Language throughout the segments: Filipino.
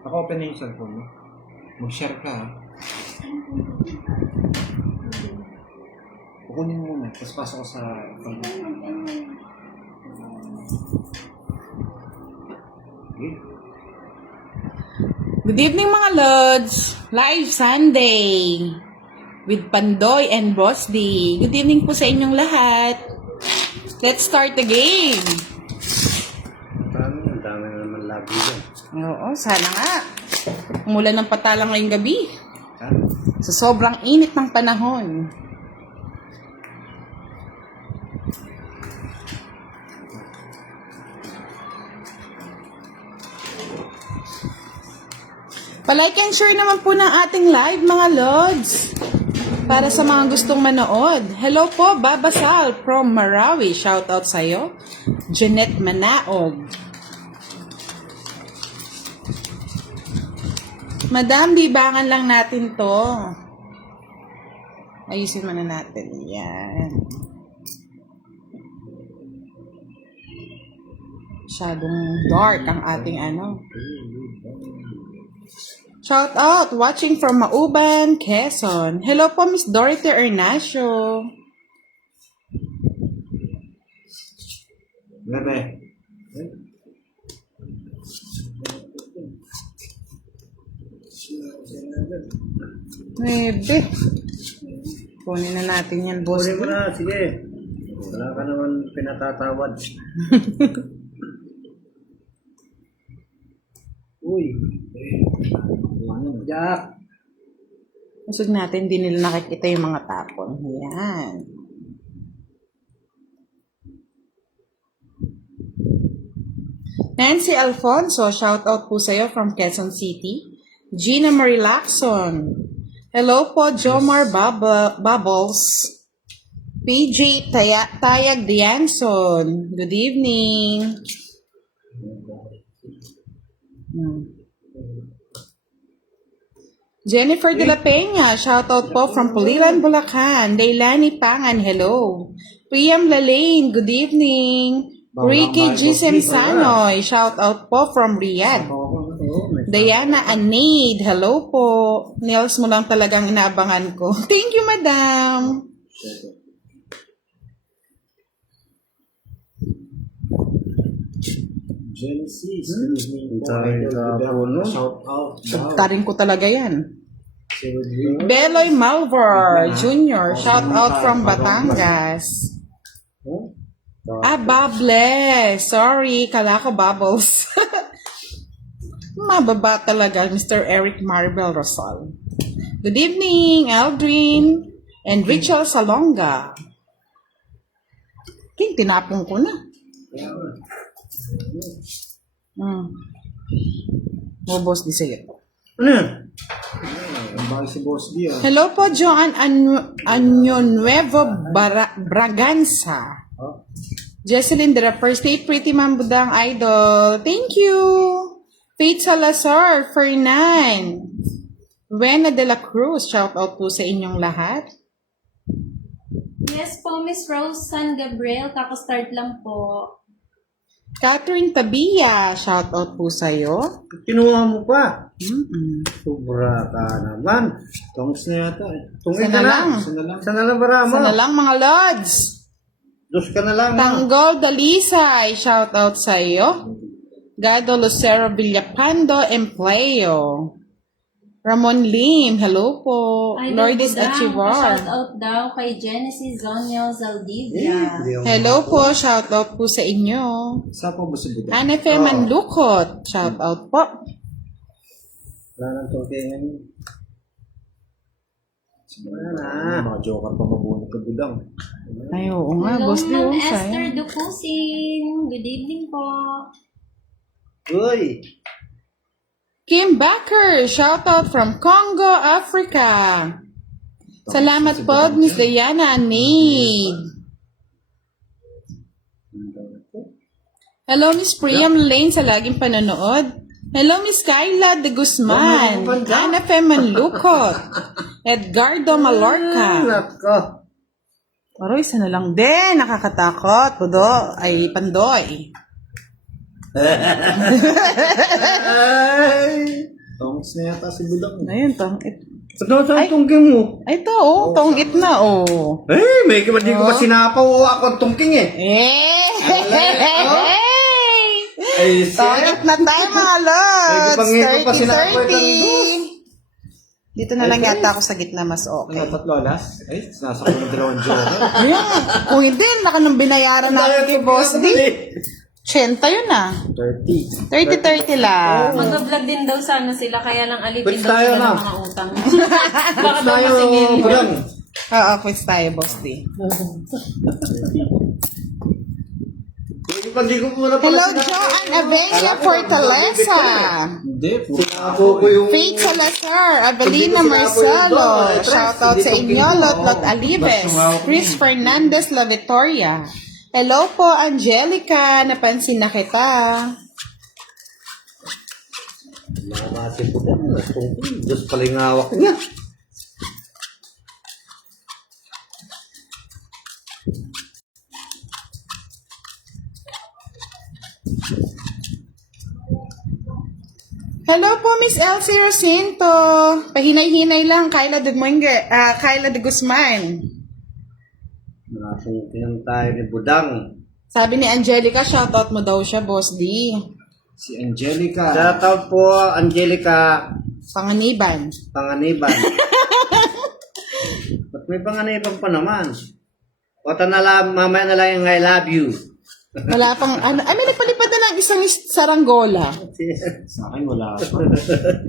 Ako open na yung cellphone mo. Mag-share ka ha. Kukunin mo muna, tapos pasok ko sa phone. Okay. Good evening mga Lods! Live Sunday with Pandoy and Boss D. Good evening po sa inyong lahat. Let's start the game. Ang dami na naman labi dyan. Oo, sana nga. Umulan ng patalang ngayong gabi. Ha? Sa sobrang init ng panahon. Palike and share naman po ng ating live mga Lods. Para sa mga gustong manood. Hello po, Baba Sal from Marawi. Shout out sa'yo. Jeanette Manaog. Madam, bibangan lang natin to. Ayusin muna natin. Yan. Masyadong dark ang ating ano. Shout out, watching from Mauban, Quezon. Hello po, Miss Dorothy Ernacio. Bebe. Maybe. Kunin na natin yan, boss. Kunin mo na, sige. Wala ka naman pinatatawad. Uy. Jack. Usog natin, hindi nila nakikita yung mga tapon. Yan. Nancy Alfonso, shout out po sa'yo from Quezon City. Gina Marie Lacson. Hello po, Jomar Bubbles. PJ Tayag Dianson. Good evening. Jennifer De La Peña, shout out po from Pulilan, Bulacan. Daylani Pangan, hello. Priam Lalaine, good evening. Ricky G. Semsanoy, shout out po from Riyadh. Diana Anade, hello po. Nails mo lang talagang inaabangan ko. Thank you, madam. Genesis. Shout out. Subtarin ko talaga yan. Beloy Malvar Jr., shout out from Batangas. Bubbles. Sorry, kala ko Bubbles. Mababa talaga, Mr. Eric Maribel Rosal. Good evening, Aldrin and Rachel Salonga. Tinapon ko na. Boss di sa'yo. Ano yan? Ang bakit si Boss D ah. Hello po, Joan Año Nuevo Braganza. Jesselyn de la First State, Pretty Mambudang Idol. Thank you. Faith Salazar, Fernan. Wena de la Cruz, shout out po sa inyong lahat. Yes po, Miss Rose San Gabriel. Kakastart lang po. Catherine Tabia, shout out po sa'yo. Kinuha mo pa. Sobra ka naman. Tongs na yata eh. Tungin ka Sana lang. na. Sana lang. Sana lang barama. Sana lang mga Lods. Dos ka na lang. Tanggol Dalisay, shout out sa'yo. Gado Lucero Villapando Empleo. Ramon Lim, hello po. Lourdes Achivar. Shout out daw kay Genesis Zonio Zaldivia. Hello po, shout out po sa inyo. Sa po ba si Buda? Anefe Manlukot, shout out po. Wala nang tungkin. Wala na. Mga joker pa mabunog ka budang. Ay, oo nga, Hello, boss Ma'am Dio. Esther Ducusin. Good evening po. Uy! Kim Backer, shout out from Congo, Africa. Salamat po, Miss Diana Anade. Hello, Miss Priam Lane sa laging panonood. Hello, Miss Kyla de Guzman. Ana Feman Lucot. Edgardo Malorca. Nako. Pero isa na lang din, nakakatakot. Pudo, ay Pandoy. Ay! Tongs na yata si Budang. Ayun, tong Ano sa tungking mo? Ay, ito, oh. Tonggit na, oh. Eh, may hindi ko pa sinapaw. Ako ang tungking eh. Ay, Tonggit na tayo, mga lods. Hindi pa sinapaw 30-30. Dito na lang yata ako sa gitna, mas okay. tatlo alas? Ay, nasa ko ng dalawang joker. Ayan. Kung hindi, laka nang binayaran natin kay Boss D. 80 yun ah. 30. 30-30 lang. Mag-vlog din daw sana sila, kaya lang alipin Pwede daw tayo sila na. ng mga utang. Baka daw Tayo, masingil. Budang. Oo, quiz tayo, Boss D. Hindi ko muna pala Hello, sinapaw. Joanne Avenia Fortaleza. Hindi, sinapaw ko yung... Faith Salazar, Avelina Hindi ko sinapaw yung Marcelo, doon. shoutout Hindi sa ko inyo, kinuha. Lot Alives, Chris Fernandez La Victoria. Hello po, Angelica, napansin na kita. Mamasin ko din. Tungking. Diyos pala yung hawak niya. Hello po, Miss Elsie Rosinto. Pahinay-hinay lang, Kyla de Guzman. Nakatungking tayo ni Budang. Sabi ni Angelica, shoutout mo daw siya, Boss D. Si Angelica. Shoutout po, Angelica Panganiban. Panganiban. Ba't may panganiban pa naman? O mamaya na lang yung I love you. Wala pang, may nagpalipad na ng isang saranggola. Sa akin wala pa.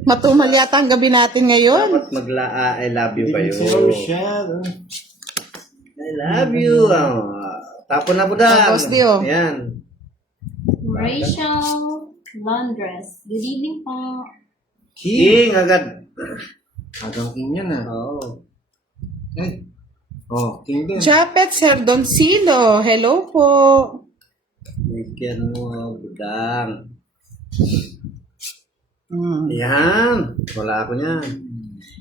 Matumal yata ang gabi natin ngayon. Dapat I love you kayo. I love you. Tapon na Budang. Tapos, Dio. Yan. Rachel Laundress. Good evening po. King agad. Agang king yan ah. Oo. Eh. Oh, king din. Japet Serdoncillo, hello po. Bigyan mo, Budang. Hmm. Yan. Wala ako niyan.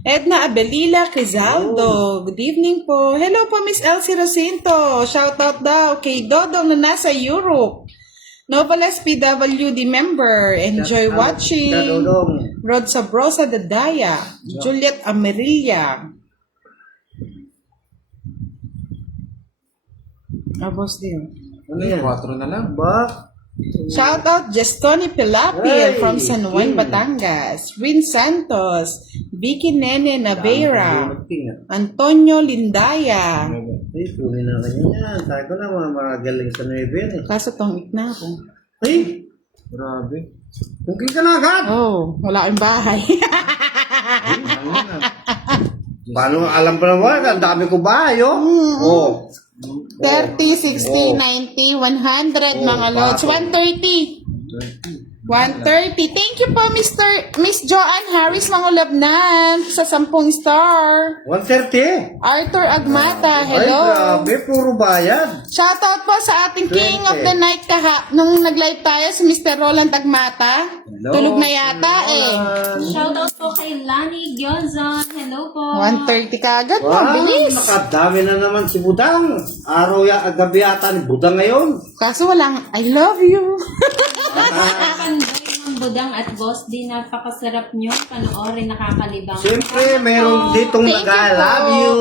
Edna Abelila Quizaldo, good evening po. Hello po, Miss Elsie Rosinto. Shoutout daw kay Dodong na nasa Europe. Novales PWD member. Enjoy watching. Kadodong. Rod Sabrosa Dadaya. Juliet Amerilla. Boss Dio. Ano yan? 4 na lang. Ba? Shoutout Gestoni Pilapil Hey, from San Juan, King. Batangas. Win Santos. Vicky Nene Navera. King. Antonio Lindaya. Ay, kunin na kanya yan. Sabi ko na mga galing sa 9 yan eh. Kaso tongit na ako. Ay, Grabe. kungking ka na agad. Oh, wala kang bahay. Ano na? Paano alam pa naman? Ang dami ko ba, yo? Oh. 30, 60, 90, 100 mga lods. 130. 130. Thank you po, Miss Joanne Harris Mangulabnan sa 10 star. 130. Arthur Agmata, Ay, hello. grabe. Puro bayad. Shoutout po sa ating King of the Night nung nag-live tayo si Mr. Roland Agmata. Hello. Tulog na yata eh. Shoutout po kay Lani Gyozon. Hello po. 130 kagad po, Wow, bilis. nakadami na naman si Budang. Araw gabi yata ni Budang ngayon. Kaso walang I love you. Pandoy ng Budang at Boss D. Napakasarap nyo. Panoorin, nakakalibang. Siyempre, meron ditong Thank you nag-I love po. you.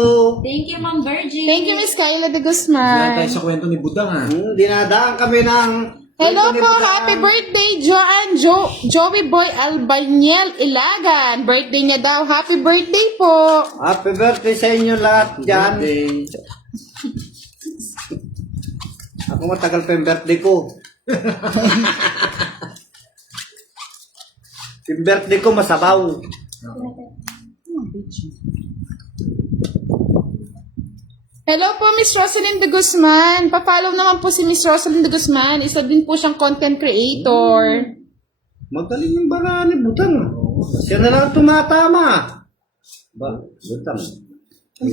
Thank you, Ma'am Virgie. Thank you, Miss Kyla de Yan Guzman. tayo sa kwento ni Budang ah. Dinadaan kami ng... Hello kwento ni po, Budang. happy birthday, Joanne Joey Boy Albaniel Ilagan. Birthday niya daw. Happy birthday po. Happy birthday sa inyo lahat dyan. Ako matagal pa yung birthday ko. Yung birthday ko masabaw. Hello po, Miss Rosalyn de Guzman. Pa-follow naman po si Miss Rosalyn de Guzman. Isa din po siyang content creator. Magaling yung bara ni Butang. Siya na lang tumatama. Ba, Butang.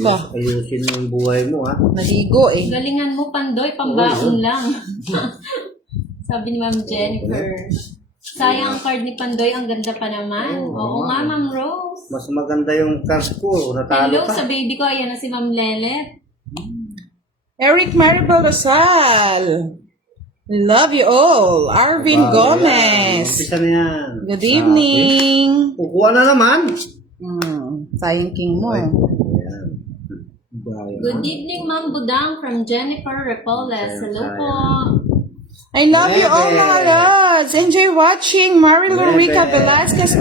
Ba? Ayusin mo yung buhay mo, ha? Naligo eh. Galingan mo, Pandoy. Pambaon lang. Sabi ni Ma'am Jennifer. Sayang ang card ni Pandoy. Ang ganda pa naman. Oo nga, Ma'am Rose. Mas maganda yung card ko. Natalo Hello ka. sa baby ko. Ayan na si Ma'am Lelet. Eric Maribel Rosal. Love you all. Arvin Gomez. Umpisa na yan. Good evening. Kukuha na naman. Sayang king mo. Ayan. Good evening, Ma'am Budang from Jennifer Repoles. Hello po. I love you all, mga lods. Enjoy watching Marilu Rica Velasquez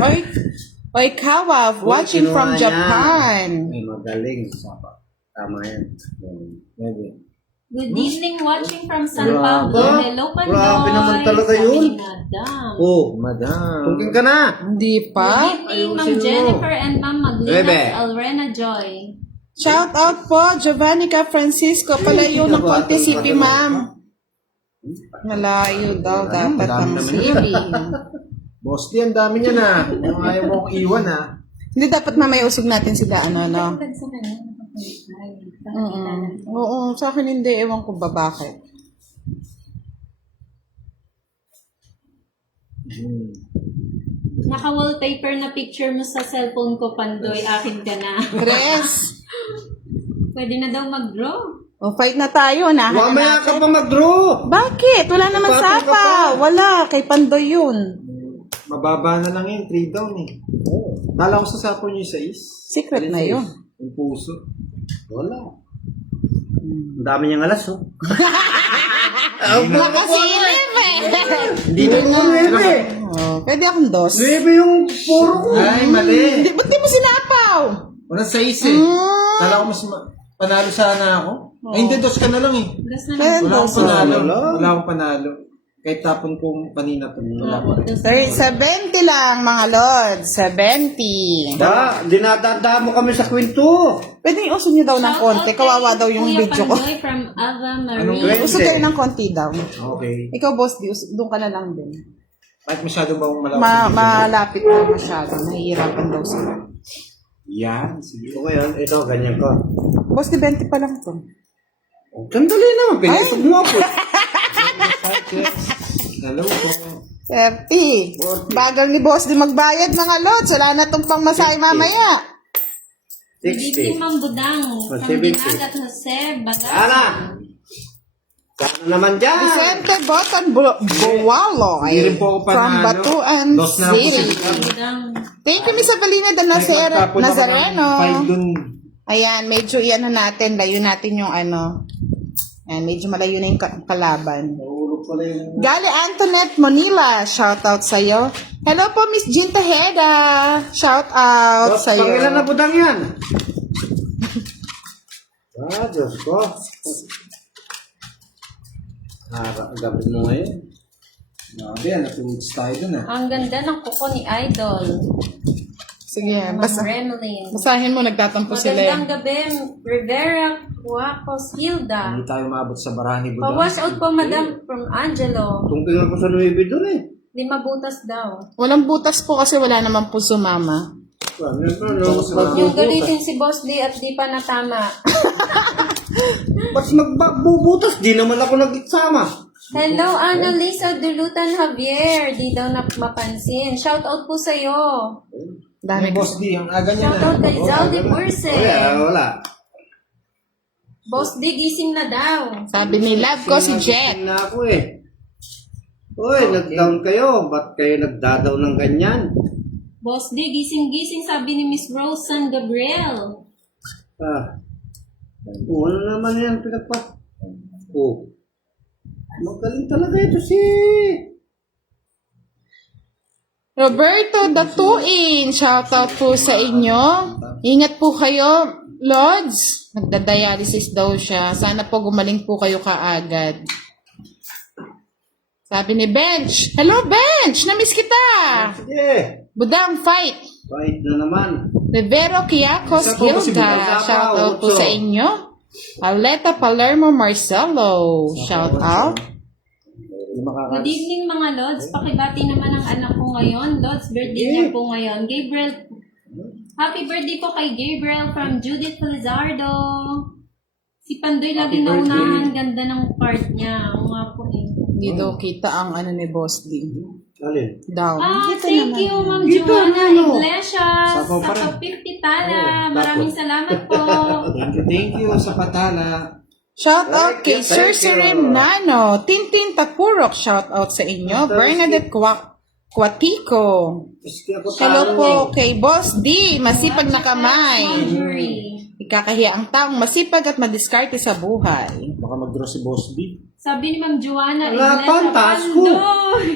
Oikawa watching from Japan. Ay, magaling. Tama yan. Maybe. Good evening, watching from San Grabe. Pablo. Hello, Pandoy. Grabe naman talaga Sabi yun. ni Madam. Oh, Madam. tungkin ka na. Hindi pa. Good evening, Ma'am Ayusin mo. Jennifer and Ma'am Bebe. Maglinas Alrena Joy. Shout out po, Giovannica Francisco. Palayo ng konti si P, ma'am. Malayo daw dapat ang CV. Boss D, ang dami niya na. Kung ayaw mo akong iwan ha. Hindi dapat mamaya usog natin sila, ano. Sa kanya, Oo, sa akin hindi. Ewan ko ba bakit. Naka-wallpaper na picture mo sa cellphone ko, Pandoy. Akin ka na. Chris, Pwede na daw mag-draw. fight na tayo. Nahanap Mamaya ka natin. pa mag-draw. Bakit? Wala naman Bakit ka sapa. pa? Wala. Kay Pandoy yun. Mababa na lang yun, 3 down eh. Kala ko sa sapo niyo sa is. Secret na yun. Yung puso. Wala. Ang dami niyang alas, oh. Nakasilip eh. Hindi na ko 9. Oh, pwede akong dos. 9 yung puro ko. Ay, mali. Hindi, ba't di mo sinapaw? Walang sa is eh. Kala ko mas panalo sana ako. Ay, hindi, dos ka na lang eh. Gas na Kaya lang. Wala akong dos. panalo. Wala. Wala akong panalo. Kahit tapon ko kanina to. Wala ko. 70 lang, mga lods. 70. Dinadada mo kami sa kwento. Pwede iuso niyo daw ng konti. Kawawa daw yung Kuya video ko. Pandoy from Ava Anong Marie. Uso kayo ng konti daw. Okay. Ikaw, boss, doon ka na lang din. Kahit masyado ba akong malakas? Malapit na masyado. Nahihirapan daw sila. Yan. Sige. Okay, ito, ganyan ko. Boss, di 20 pa lang to. Oh, sandali naman, pinasok mo ako. Hello po. 30. Bagal ni boss di magbayad, mga lods. Wala na tong pang masay mamaya. Good evening, 60. Ma'am Budang from 70. Dinagat Jose Bagas. Ana! Sana naman dyan. Vicente Botan Buwalo. Hindi rin po ako panalo. From Batuan Dos na ako City. Ma'am Budang. Thank you, Miss Avelina de Nazareno. 5 dun. Ayan, medyo iano natin, layo natin yung ano. Ayan, medyo malayo na yung kalaban. Nahulog pala yung... Gali Antoinette Monila, shout out sa'yo. Hello po, Miss Jean Tejeda. Shout out sa'yo. Pangilan na budang yan. Diyos ko. Gabi mo ngayon. Grabe, natulog tayo dun ah. Ang ganda ng kuko ni Idol. Sige, Ma'am Remeline. basahin mo, nagtatampo sila eh. Magandang gabi, Rivera Cuacos Hilda. Hindi tayo maabot sa barahan ni Budang. Pa-wash out po, Madam, from Angelo. Tungkin ako sa Nuevo doon eh. 5 butas daw. Walang butas po kasi wala naman po sumama. Yung galitin si Boss D at di pa natama. Ba't magbubutas? Di naman ako nagsama. Hello, Annalisa Dulutan Javier. Di daw na mapansin. Shout out po sa'yo. Dami Hey, Boss D, ang aga niya Shout na. out kay Zaldi Burse. Wala. Boss D, gising na daw. Sabi ni love ko si Jet. Gising na ako eh. Uy, nag-down kayo. Ba't kayo nagdadaw ng ganyan? Boss D, gising-gising, sabi ni Miss Rose San Gabriel. Ano naman yan pinagpa... Magaling talaga ito si... Roberto Datuin, shout out po sa inyo. Ingat po kayo, Lods. Nagda-dialysis daw siya. Sana po gumaling po kayo kaagad. Sabi ni Bench, hello Bench, namiss kita. Sige. Budang fight. Bait na naman. Rivero Quiacos Isa po ba si Hilda, Budang? shout out po Ocho. sa inyo. Aleta Palermo Marcelo, shout out. Good evening mga Lods. Pakibati naman ang anak ko ngayon. Lods, birthday niya po ngayon. Gabriel. Happy birthday po kay Gabriel from Judith Lizardo. Si Pandoy lagi naunahan. Ganda ng part niya. Oo nga po eh. Hindi daw kita ang ano ni Boss D. Alin? Down. Dito Thank naman. you, Ma'am Dito, Joanna ano? Iglesias. Sapaw pa rin. Sa 50 tala. Oh, Maraming salamat po. Thank you sa patala. Shout out kay Thank you, Sir thank you. Surim Nano. Tintin Tapurok, shout out sa inyo. Bernadette Quatico. Maski ako Hello talo po eh. kay Boss D. Masipag na kamay. Marjorie. Ikakahiya ang taong masipag at madiskarte sa buhay. Baka mag-draw si Boss B. Sabi ni Ma'am Joanna Wala Iglesia pa, ang taas ko. Pandoy.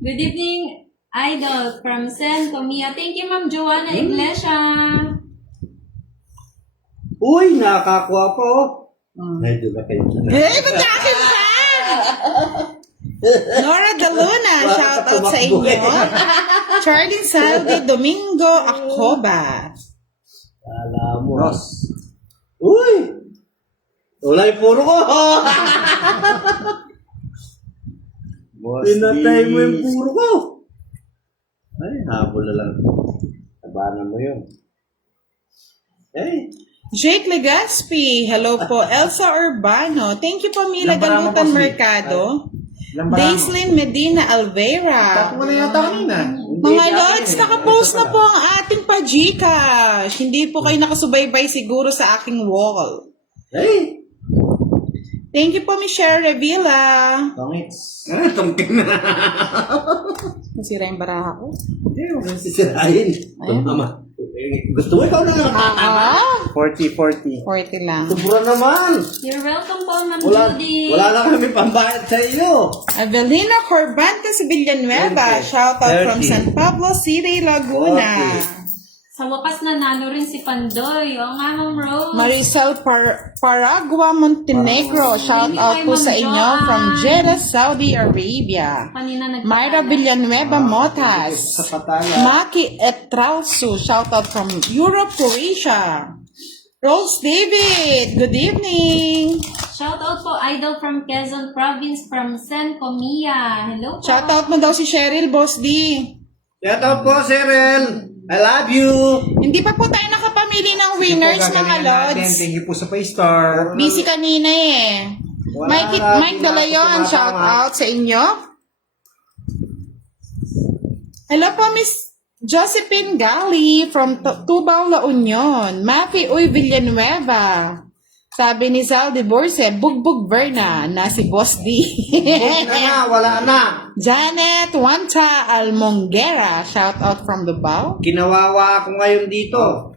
Good evening, Idol from Sen Comia. Thank you, Ma'am Joanna Iglesia. Uy, nakakuha po. Medyo na kayo. Eh, ba't akin pa? Nora De Luna, shout out sa inyo. Charlie Saldi Domingo Acoba. Alam mo. Ross. Uy! Wala yung puro ko. Boss Pinatay B. mo yung puro ko. Ay, habol na lang. Tabanan mo yun. Hey. Jake Legaspi, hello po. Elsa Urbano, thank you po Mila Lambaramo Galutan po, Sweet. Mercado. Lambaramo. Daislin Medina Alvera. Tapo mo na yata kanina. Mga lods, nakapost na po ang ating pa-Gcash. Hindi po kayo nakasubaybay siguro sa aking wall. Hey. Thank you po, Michelle Revilla. Tongits. Ah, tungting na. Nasira yung baraha ko. Hindi, huwag kang sisirain. Ayun. Mama. Gusto mo ikaw na lang. Ah, 40-40. 40 lang. Sobra naman. You're welcome po, Ma'am Wala, Judy. wala na kami pambayad sa iyo. Avelina Corbanta sa Villanueva. 20. Shout out from 30. San Pablo City, Laguna. Okay. Sa wakas nanalo rin si Pandoy. Oo nga, Ma'am Rose. Maricel Paragua Montenegro. Shout out po sa inyo from Jeddah, Saudi Arabia. Kanina Myra Villanueva Motas. Sa patala. Maki Etralsu. Shout out from Europe, Croatia. Rose David. Good evening. Shout out po, Idol from Quezon Province from Sen Comia. Hello po. Shout out mo daw si Cheryl Boss D. Shout out po, Cyril. I love you. Hindi pa po tayo nakapamili ng winners, mga lods. Thank you po sa Paystar. Busy kanina eh. Wala Mike Dalayon, shout out sa inyo. Hello po, Miss Josephine Gali from Tubao, La Union. Mafi Uy Villanueva. Sabi ni Sal Divorce, bugbog Verna na si Boss D. Huwag na nga, wala na. Janet Wanta Almongera, shout out from Davao. Kinawawa ako ngayon dito.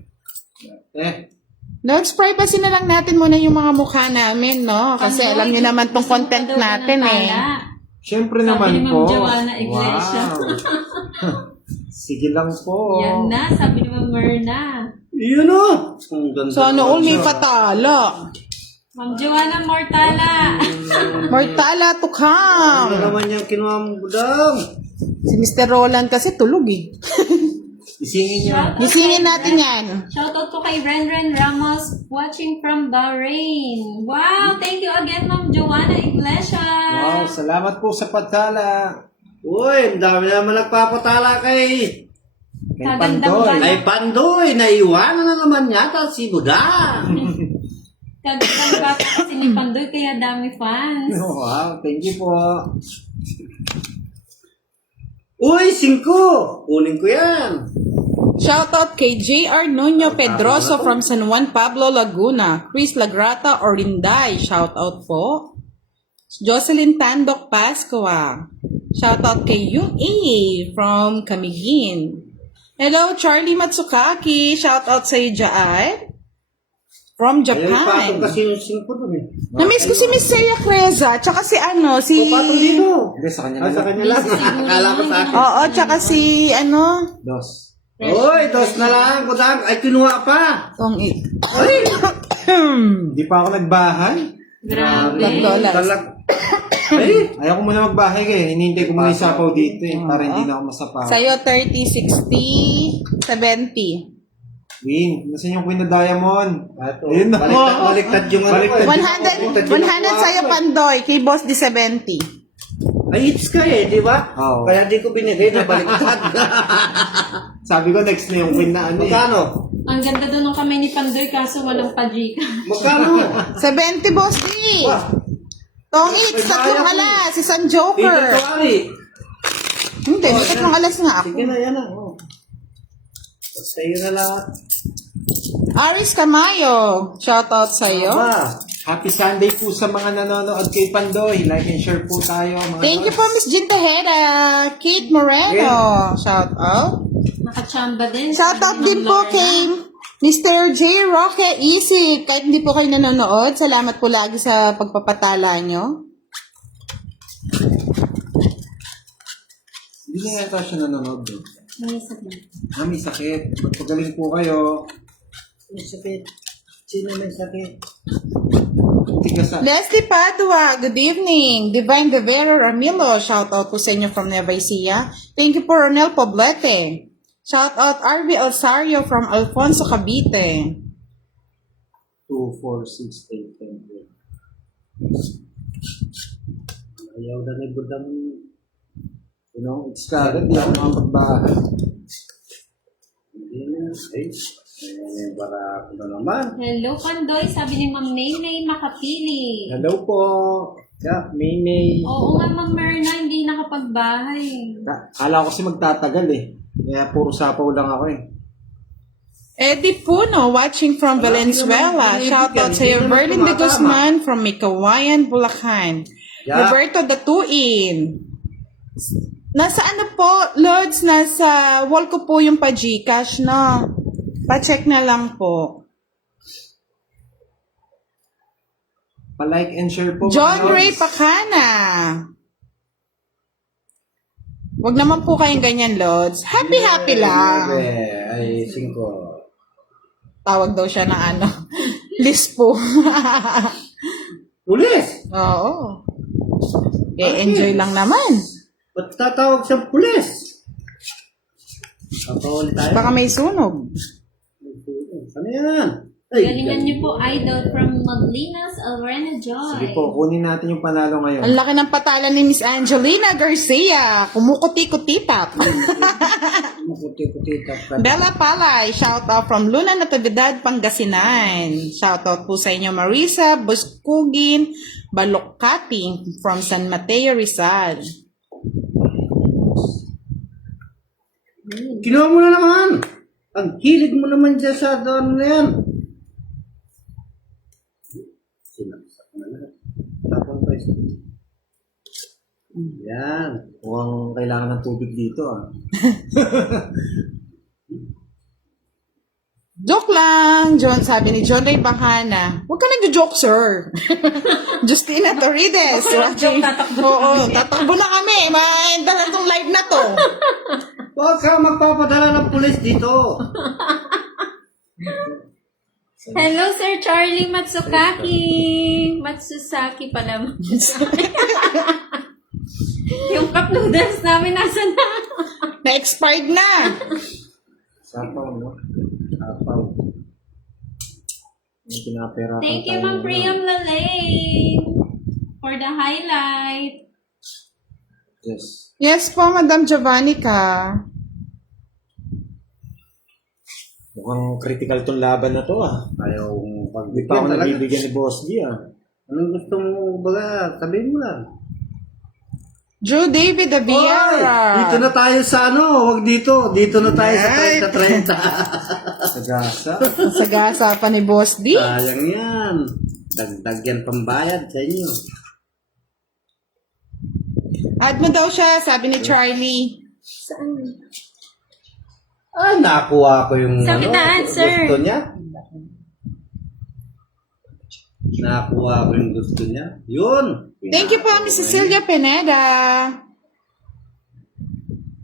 Lods, privacy na lang natin muna yung mga mukha namin, no? Kasi Pandoy, alam niyo naman tong gusto mo content pa daw natin ng eh. tala. Siyempre Sabi naman ni Ma'am po. Joanna Iglesia. Wow. Sige lang po. Yan na, sabi ni Ma'am Myrna. Yun o. Ang ganda Sana naman all may siya. patala. Ma'am Joanna Mortala. Mortala to Ano come. naman yung kinuha mong budang? Si Mr. Roland kasi tulog eh. Isingin niyo. Gisingin natin yan. Shoutout po kay Renren Ramos watching from Bahrain. Wow, thank you again Ma'am Joanna Iglesia. Wow, salamat po sa patala. Uy, ang dami naman nagpapatala kay Kay Kagandang Pandoy. Ay Pandoy. Naiwanan na naman yata si Budang. Kagandang bata kasi ni Pandoy kaya dami fans. Wow, thank you po. Uy, 5. Kunin ko yan. Shoutout kay JR Nuno Pedroso from San Juan Pablo, Laguna. Chris Lagrata Orinday, shoutout po. Jocelyn Tandok Pascua. Shoutout kay Yung A from Camiguin. Hello, Charlie Matsukaki. Shoutout sa iyo dyan. From Ay, patong Japan. kasi yung 5 dun eh. Namiss ko si Miss Seiya Creza, tsaka si ano, si... O, patong dito. Hindi, sa kanya Ay, na sa lang. kanya lang. Akala ko sa akin. Oo, tsaka si ano... Dos. Uy, dos na lang. Budang. Ay, kinuha pa. Tong i... Ay. Hindi pa ako nagbahay. Grabe. $1. Talag. Ay. Ayaw ko muna magbahay eh. Hinihintay ko muna yung sapaw dito eh. Para hindi na ako masapaw. Sa'yo, 30, 60, 70. Win, nasan yung Queen na Diamond? Ato. Ayun na. Baliktad yung ano. Baliktad. 100 sa'yo, Pandoy. Kay Boss di 70. Ay, hits ka eh, di ba? Oo. Kaya di ko binigay na baliktad. Sabi ko next na yung Queen na ano eh. Magkano? Ang ganda doon ng kamay ni Pandoy kaso walang pajika. Magkano? 70, Boss D. Tong it, tatlong alas. Isang Peter joker. Tuwari. Hindi, may tatlong alas nga ako. Sige na, yan na. Oh. Basta yun na lahat. Aris Camayo, shoutout sa'yo. Ba? Happy Sunday po sa mga nanonood kay Pandoy. Like and share po tayo. Mga Thank you po, Miss Jean Tejeda. Kate Moreno, shoutout. Nakachamba din. Shoutout Sabi din ng po Lorna. kay Mr. J. Roque Isip. Kahit hindi po kayo nanonood, salamat po lagi sa pagpapatala nyo. Hindi nga ito siya nanonood. May sakit. May sakit. Magpagaling po kayo. May sakit. Sino may sakit? Tigas sa... Leslie Padua, good evening. Divine Devero Ramilo, shoutout po sa inyo from Nueva Ecija. Thank you po, Ronel Poblete. Shoutout RV Alsario from Alfonso, Cavite. 2, 4, 6, 8, 10. Ayaw na ni Budang. It's kagad. Di ako makapagbahay. Hindi na. Para ako na naman. Hello, Pandoy. Sabi ni Ma'am Naynay Makapili. Hello po. Yeah, May. Oo nga, Ma'am Merna, hindi nakapagbahay. Kala ko kasi magtatagal eh. Kaya puro sapaw lang ako eh. Eddie Puno, watching from Valenzuela. Shoutout sa iyo, Berlin de Guzman from Mikawayan, Bulacan. Yeah. Roberto Datuin. Nasa ano po, Lods, nasa wall ko po yung pa-Gcash, no? Pa-check na lang po. Pa-like and share po. John mga Ray lods. Pacana. Wag naman po kayong ganyan, Lods. Happy lang. Ay, 5. Tawag daw siya ng ano, list po. Pulis! Oo. Enjoy lang naman. Ba't tatawag siyang pulis? Kapawal tayo. Baka may sunog. Ano yan? Ay, Galingan niyo po, idol from Maglinas, Alrena Joy. Sige po, kunin natin yung panalo ngayon. Ang laki ng patala ni Miss Angelina Garcia. Kumukuti-kutitap. Kuti-kuti tap. Bella Palay, shout out from Luna Natividad, Pangasinan. Shout out po sa inyo Marisa Buskugin Balokati from San Mateo, Rizal. Kinuha mo na naman. Ang hilig mo naman dyan sa doon na yan. Sinaksak na lahat. Tapos pa yan. Mukhang kailangan ng tubig dito ah. Joke lang, John, sabi ni John Ray Bacana. Huwag ka nag-joke, sir. Justina Torrides. Oo, tatakbo na kami. Maindala tong live na to. Huwag ka magpapadala ng pulis dito. Hello, Sir Charlie Matsukaki. Matsusaki pala. Yung cup noodles namin nasa na. Na-expired na. Sapaw, no? Sapaw. May pinapera. Thank you, Ma'am Priam Lalane, for the highlight. Yes. Yes po, Madam Javanica. Mukhang critical tong laban na to ah. Ayaw Hindi pagbigyan pa ako talaga. nabibigyan ni Boss G ah. Anong gusto mo baga? Sabihin mo lang. Drew David Aviera. Dito na tayo sa ano, wag dito. Dito na tayo sa 30-30. Sagasa. Sagasa pa ni Boss D. Sayang yan. Dagdag yan pambayad sa inyo. Add mo daw siya, sabi ni Charlie. Ah, nakuha ko yung Sa kitaan, sir. gusto niya. Nakuha ko yung gusto niya. Yun. Thank you po, Miss Cecilia Pineda.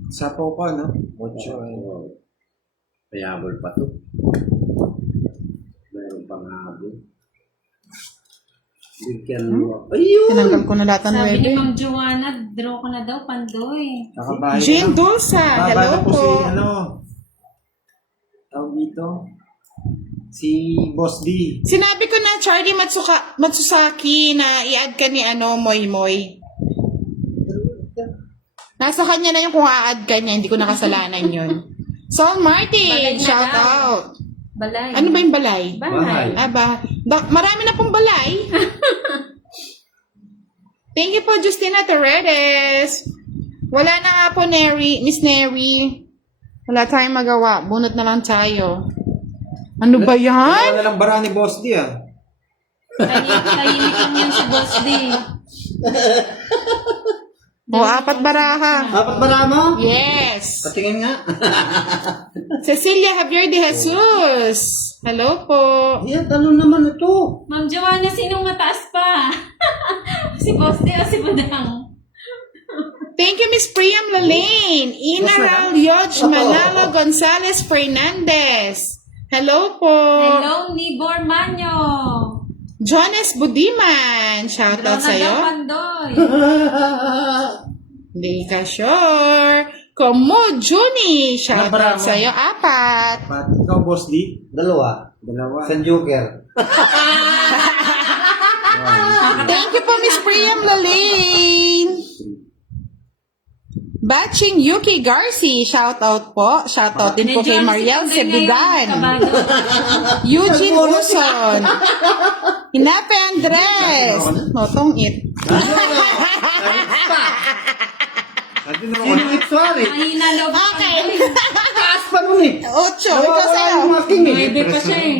Sapaw pa, no? Ocho. Payabol pa to. Meron pang habol. Bigyan mo. Ayun! Tinanggal ko na lahat ng Sabi ni 9. Ma'am Joanna, draw ko na daw, Pandoy. Nakabahay Jane na. Dulsa, Nakabahay hello na po po. si, ano, tawag dito, si Boss D. Sinabi ko na Charlie Matsusaki na i-add ka ni Moy Moy. Nasa kanya na yung kung a-add ka niya, hindi ko nakasalanan yun. Sol Balay Martin, na shout daw. out. Balay. Ano ba yung balay? Balay. Marami na pong balay. Thank you po, Justina Torres. Wala na nga po, Miss Neri. Wala tayong magawa. Bunot na lang tayo. Ano ba yan? Ano na lang bara ni Boss D ah. Tahimik lang yan si Boss D. O, 4 baraha. Dapat ba mo? Yes. Patingin nga. Cecilia Javier de Jesus. Hello po. Yan, ano naman ito? Ma'am Joanna, sinong mataas pa? Si Boss D o si Budang? Thank you, Miss Priam Lalaine. Inaral Yodge Manalo Gonzalez Fernandez. Hello po. Hello, Nibor Manyo. Jonas Budiman. Shoutout sa'yo. Pandoy. Hindi ka sure. Komo Juni. Shoutout Nabaramo. sa'yo. 4. Pati ikaw, Boss D. Dalawa. San Joker. Thank you po, Miss Priam Lalaine. Batching Yuki Garci. Shoutout po. Shoutout din po kay Mariel Sebigan. Eugene Uson. Hinape Andres. Notong it. Ate na Sino itswari? Mahina loob pa. Okay. Taas pa nun eh. 8. Ikaw sa'yo. Yung aking eh. Pwede pa siya eh.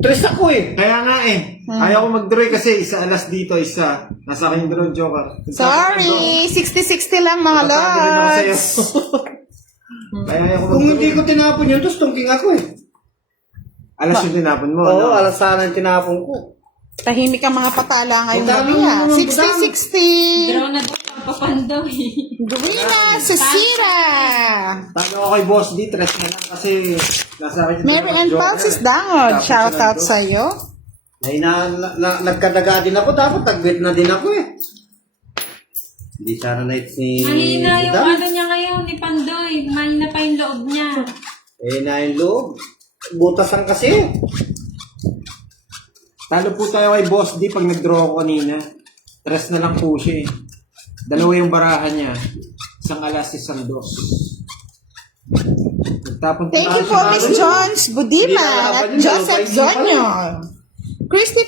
Tres ako eh. Kaya nga eh. Ayaw ko mag-draw kasi isa alas dito, isa. Nasa akin yung draw, Joker. Sorry. 60-60 lang mga Tatagi rin ako sa'yo. lods. Kaya ayaw ko Kung mag-draw. hindi ko tinapon yun, tapos tungking ako eh. Alas yung tinapon mo. Oo, no? alas sana yung tinapon ko. Tahimik ang mga patala ngayong Butang gabi ha. naman, 60-60. Draw na daw papapandoy. Duwina Cecira. Tago ako kay Boss D, tres na lang kasi nasa akin yung Mary draw, Ann Joker. Palsis Dangod. Tapos Shoutout sinando. sa'yo. Ay, nagkadaga din ako. Dapat tagwit na din ako eh. Hindi sana night ni Mahina yung Budang. ano niya ngayon ni Pandoy. Mahina pa yung loob niya. Eh, na yung loob. Butasan kasi. Talo po tayo kay Boss D pag nag-draw ako kanina. Tres na lang po siya eh. Dalawa yung barahan niya. Isang alas, isang dos. Nagtapon Thank you po, tayo sa Miss talo. Jones Budiman Hindi na at nakapag- Joseph hindi pa Zonyo. Christy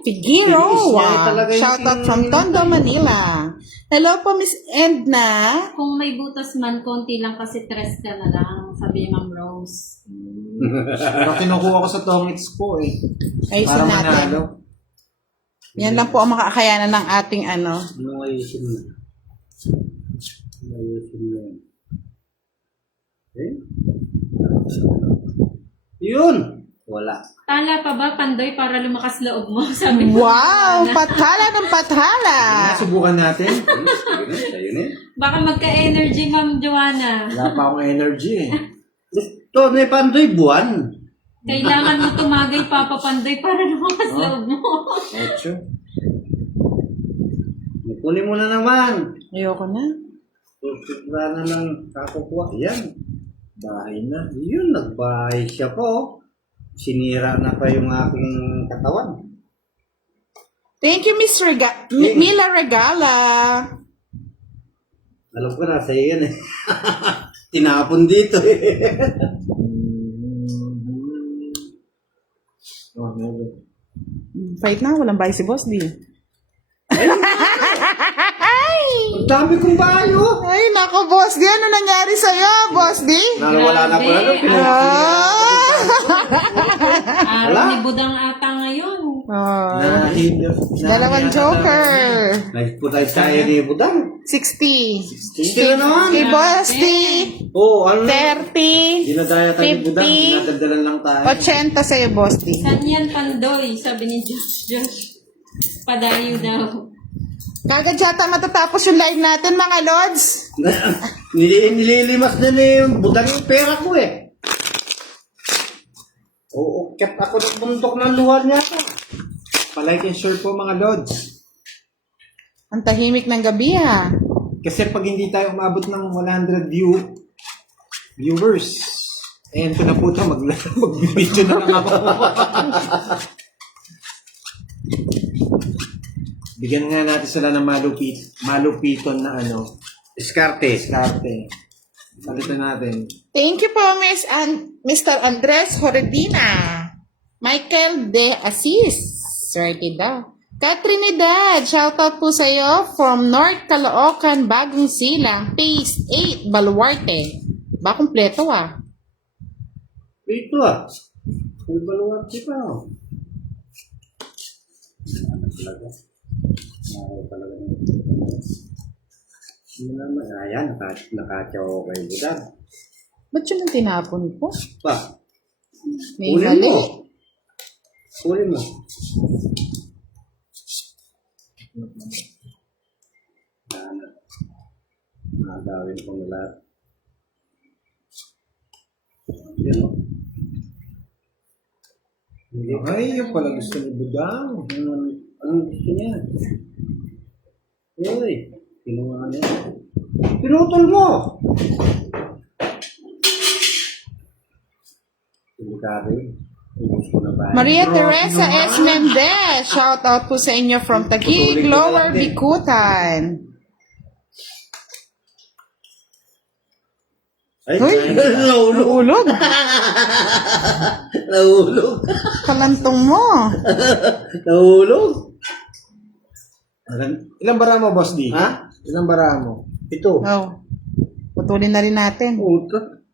Figueroa. Siya talaga yung Shoutout from Tondo, Manila. Hello po, Miss Edna. Kung may butas man, konti lang kasi tres ka na lang, sabi ni Ma'am Rose. Pero kinukuha ko sa tongits po eh. Ayusin Para natin. manalo. Yan lang po ang makakayanan ng ating ano. Ano ayusin mo? Ayusin mo. Eh? Yun! Wala. Tala pa ba, Pandoy, para lumakas loob mo? Sabi ni Wow! Pathala ng pathala! Subukan natin. Ayun eh. Baka magka-energy, Ma'am Joanna. Wala pa akong energy eh. Ito, may pandoy buwan. Kailangan mo tumagay, Papa Pandoy, para lumakas loob mo. Ocho. Kunin mo na naman. Ayoko na. Wala na lang kakukuha. Yan. Bahay na. Yun, nagbahay siya po. Sinira na pa yung aking katawan. Thank you, Miss Mila Regala. Alam ko na, sa'yo yan eh. Tinapon dito eh. Oh, meron. Fight na, walang bahay si Boss D. Ang dami kong bayo. Ay, nako, Boss D. Ano nangyari sa'yo, Boss D? Nawala na ko na. Araw ni Budang ata ngayon. Oh, Nahihilo. dalawang joker. Nagputay tayo ni Budang. 60. Sila naman. Kay Boss D. Oo, ano na. 30. Dinadaya tayo ni Budang. 50. Dinadagdalan lang tayo. 80 sa'yo, Boss D. Saan yan, Pandoy? Sabi ni Josh. Padayo daw. Kagad yata matatapos yung live natin, mga Lods. Nililimas na yung Budang yung pera ko eh. Oo, kept ako ng bundok ng luwan niya ko. Palike and share po mga Lods. Ang tahimik ng gabi, ha. Kasi pag hindi tayo umabot ng 100 viewers, ayan ko na po ito, mag-video na lang ako. Bigyan nga natin sila ng malupiton na ano, Diskarte. diskarte. Salitan natin. Thank you po, Mr. Andres Horedina. Michael De Assis. Sorry daw. Catrinidad, shoutout po sa iyo from North Caloocan, Bagong Silang, Phase 8, Baluarte. Ba, kumpleto ah. Ito May baluarte pa. Talaga. Talaga. Hindi naman. Ayan, nakatyaw ko kayo budang. Ba't yun ang tinapon po? Pa. May Kunin mali. mo. Kunin mo. Nagawin ko na lahat. Yan o. Ay, yung pala gusto ni Budang. Anong gusto niya? Uy, kinuha niya. Pinutol mo! Delikado yun. Ubus ko na ba? Maria Teresa S. Mendez, shout out po sa inyo from Taguig, Lower Bikutan. Ay, Uy, nahulog. ulog. Nahulog. Kalantong mo. Nahulog. Ilang bara mo, Boss D? Ha? Ilang bara mo? Ito. Oh, putulin na rin natin. Utot.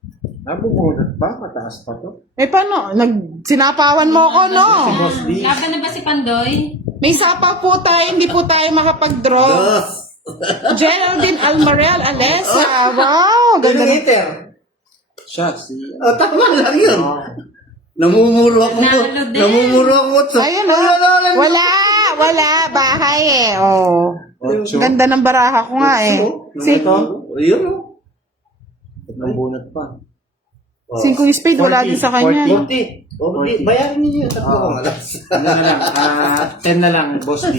Nabumunat pa? Mataas pa to? Eh, paano? Sinapawan mo ko, no? Boss D. Laban na ba si Pandoy? May sapaw po tayo, hindi po tayo makapag-draw. Dos. Geraldine Almarel Alessa. Wow, ganda. Hater. Siya, si... Oh, tama lang yun. Namumuro ako. Nalo din. Namumuro ako. Ayun, oh. Wala. Bahay eh. Oh. Ocho. Ganda ng baraha ko nga eh. Ito? Ayun o. Nabunat pa. 5 spade, wala 40, din sa kanya. 40. 40. Bayarin niyo yun. Tatlo kong alas. Ano na lang, 10 na lang, Boss D.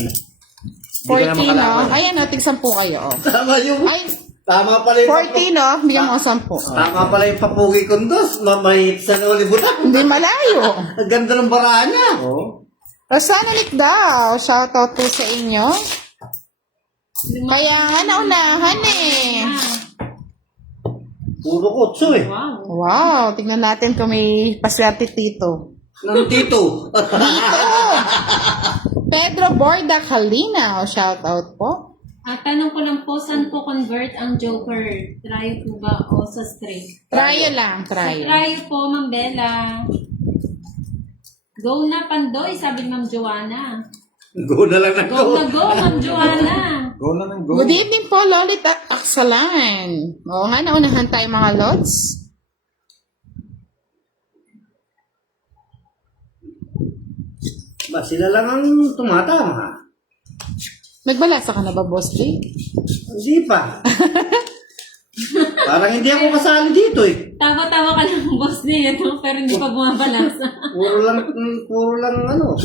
Hindi ka na 14, no? makalaban. Ayan, nating 10 kayo, oh. Tama yung... Ay, Tama pala yung... 14, no? Bigyan mo 10. Tama pala yung papugi kondos. Mamahit sa nolibutan. Hindi malayo. Ang ganda ng barahan niya. Oo. Rosana Nick daw, shoutout po sa inyo. Kaya nga naunahan eh. Puro kutso eh. Wow. Wow, tingnan natin kung may paswerte tito. Ng tito. Pedro Borda Kalina, shoutout po. At tanong ko lang po, saan po convert ang Joker? Try po ba o sa straight? Tryo lang, tryo. Try po, Ma'am Bella. Go na, Pandoy, sabi Ma'am Joanna. Go na lang na Go na go, Ma'am Joanna. Go na lang, go. Good evening po, Lolit at Aksalan. Oo nga, naunahan tayo mga lods. Ba, sila lang ang tumatama. Nagbalasa ka na ba, Boss D? Hindi pa. Parang hindi ako kasali dito eh. Tawa-tawa ka lang, boss niya ito, pero hindi pa bumabalasa. Puro lang ano.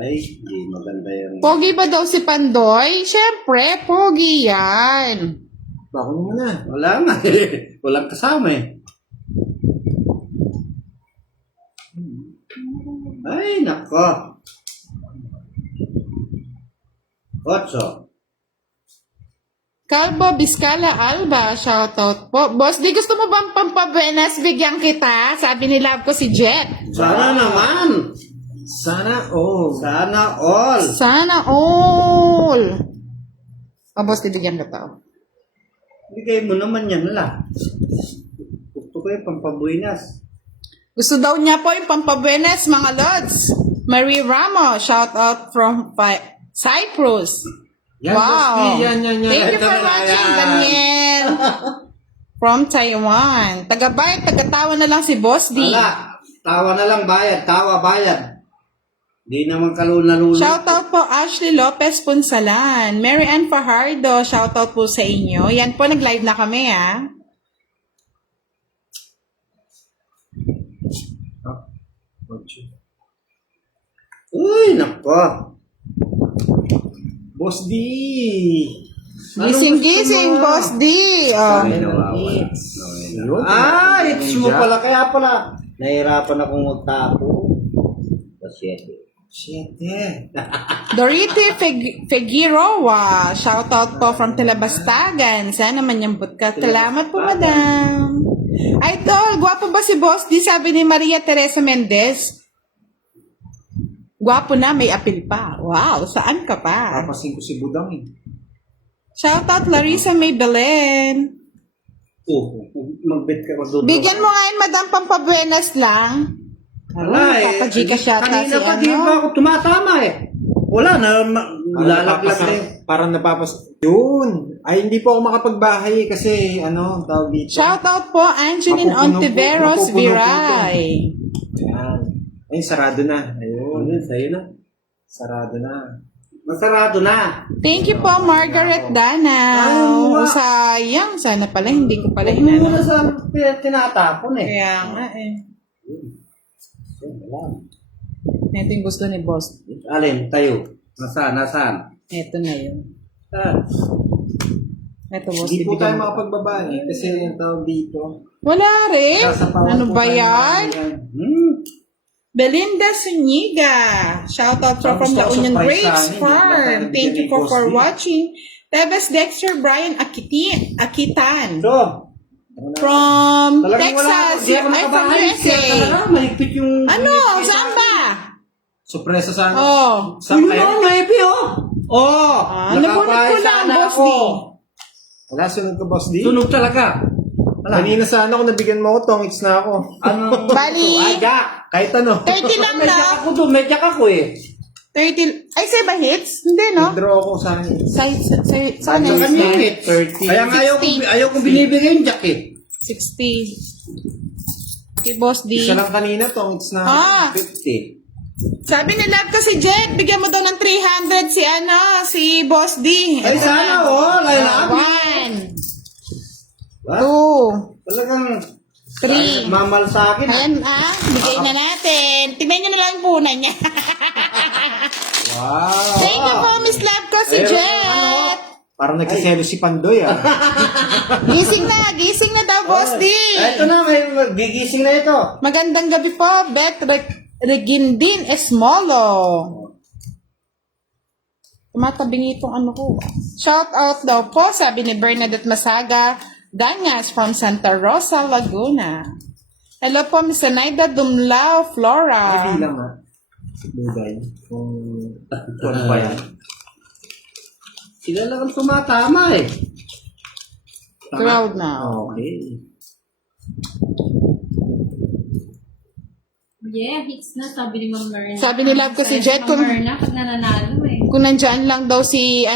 Ay, hindi maganda yung... Pogi ba daw si Pandoy? Siyempre, pogi yan. Bako mo na. Wala nga eh. Walang kasama eh. Ay, nako. Otso. Calvo Biscala Alba, shoutout po. Boss, di gusto mo bang pampabenas? Bigyan kita. Sabi ni love ko si Jet. Sana naman. Sana all. Sana all. Sana all. Oh, boss, bibigyan ka tao. Bigay mo naman yan lang. Gusto ko yung pampabuinas. Gusto daw niya po yung pampabenas, mga lods. Marie Ramos, shoutout from Cyprus. Yan, Wow. Boss D. Yan. Thank you Ito for na watching, yan. Daniel. From Taiwan. Taga-bayad, taga-tawa na lang si Boss D. Wala. Tawa na lang bayad. Tawa bayad. Di naman kaluna-luna. Shoutout po Ashley Lopez Punsalan. Mary Ann Fajardo, shoutout po sa inyo. Yan po, nag-live na kami, ha. Uy, nako. Boss D. Gising-gising, Boss D. Oh. Ay, nawawala. Ah, it's mo pala. Kaya pala. Nahirapan akong magtapo. Pasyente. Dorothy Figueroa, shoutout po from Talabastagan. Sana manyambot ka. Salamat po, madam. Idol, gwapo ba si Boss D? Sabi ni Maria Teresa Mendez. Gwapo na, may apil pa. Wow, saan ka pa? Papasin ko si Budang eh. Shoutout Larissa May Belen. Mag-bet ka, mag-draw. Bigyan mo nga yun, madam, pampabuenas lang. Wala eh. Papajikas yata Kanina si pa di ano. ba ako tumatama eh. Wala na, lalaglag na eh. Parang napapas... Yun! Ay, hindi po ako makapagbahay kasi, tawag dito. Shout out po, Angeline Ontiveros Mapupuno po Viray. Yan. Ay, sarado na. Ayun. Ayun, sa'yo na. Sarado na. Masarado na. Thank you po, Margaret Dana. Ay, Sayang, sana pala, hindi ko pala Hindi mo inano. na sa tinatapon eh. Kaya nga eh. Ito yung gusto ni boss. Alin, tayo. Nasaan? Ito na yun. Ah, Ito boss. Hindi po bibigyan tayo mo. makapagbabahay kasi yung tawag dito. Wala rin. Sasapawan Ano po ba tayo ng yan? yan. Belinda Zuniga. Shout out from La Gusto ko Union surprise Grapes sa akin, Farm. hindi Thank you na for tayo watching. Tebes Dexter Brian Akitan. So, From talagang Texas. Di ako Ay, from nakabahay. USA. Talaga, mahigpit yung... Ano? Saan ba? Surpresa sa Oh. Sa Yun kayo? o, maybe oh. Oh, Nabunod ko lang, boss D. Wala, sunod ka, boss D. Sunog talaga. Wala. Kanina sana ako nabigyan mo ako, tongits na ako. Anong... Bali. Ay, jack. Kahit ano. 30 lang May na. jack ako doon. May jack ako eh. 30. Ay, sa iba hits? Hindi, no? Nag-draw ako sa akin. Saan Sa yun? kanya yung hit. 30. Kaya nga ayaw kong binibigay yung jack eh. 60. Kay Boss D. Isa lang kanina, tongits na ako. Ah, 50. sabi ni Love ko si Jet, bigyan mo daw ng 300 si Boss D. Ay, Ito sana na. oh. Laila. 1, 2, Talagang... 3. Mamal sa akin. Ayan bigay na natin. Tingnan nyo na lang yung punan niya. Wow. Thank you po, Miss Love ko si Jet. Parang nagsiselo si Pandoy, ah. Gising na daw, Boss D. Ito na, may gigising na ito. Magandang gabi po, Beth Regindin Esmolo. Tumatabing itong ano ko. Shout out daw po, sabi ni Bernadette Masaga Danyas from Santa Rosa, Laguna. Hello po, Miss Anaida Dumlao, Flora. Hindi lang, ah. Dugay. Kung ano ba yan. Sila lang ang tumatama eh. Crowd na. Okay. Yeah, hits na, sabi ni Ma'am Myrna. Sabi ni Love ko si Jet, Ma'am Myrna, pag nananalo eh. Kung nandyan lang daw si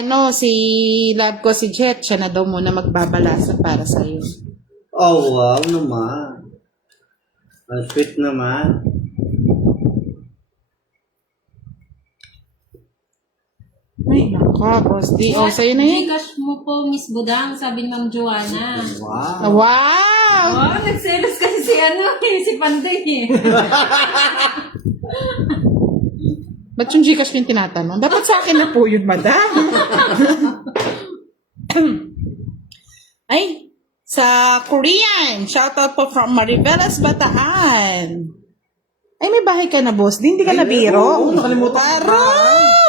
Love ko si Jet, siya na daw muna magbabalasa para sa'yo. Oh, wow naman. Ang sweet naman. Ay, naka, Boss D. O, sa'yo na yun. Gcash mo po, Miss Budang, sabi ni Ma'am Joanna. Wow. Wow! Oh, nagselos kasi si Panday eh. Ba't yung Gcash yung tinatanong? Dapat sa akin na po yun, madam. Ay, sa Korean. Shoutout po from Maribelas, Bataan. Ay, may bahay ka na, boss. Hindi ka na biro. oo, nakalimutan ko. Paro!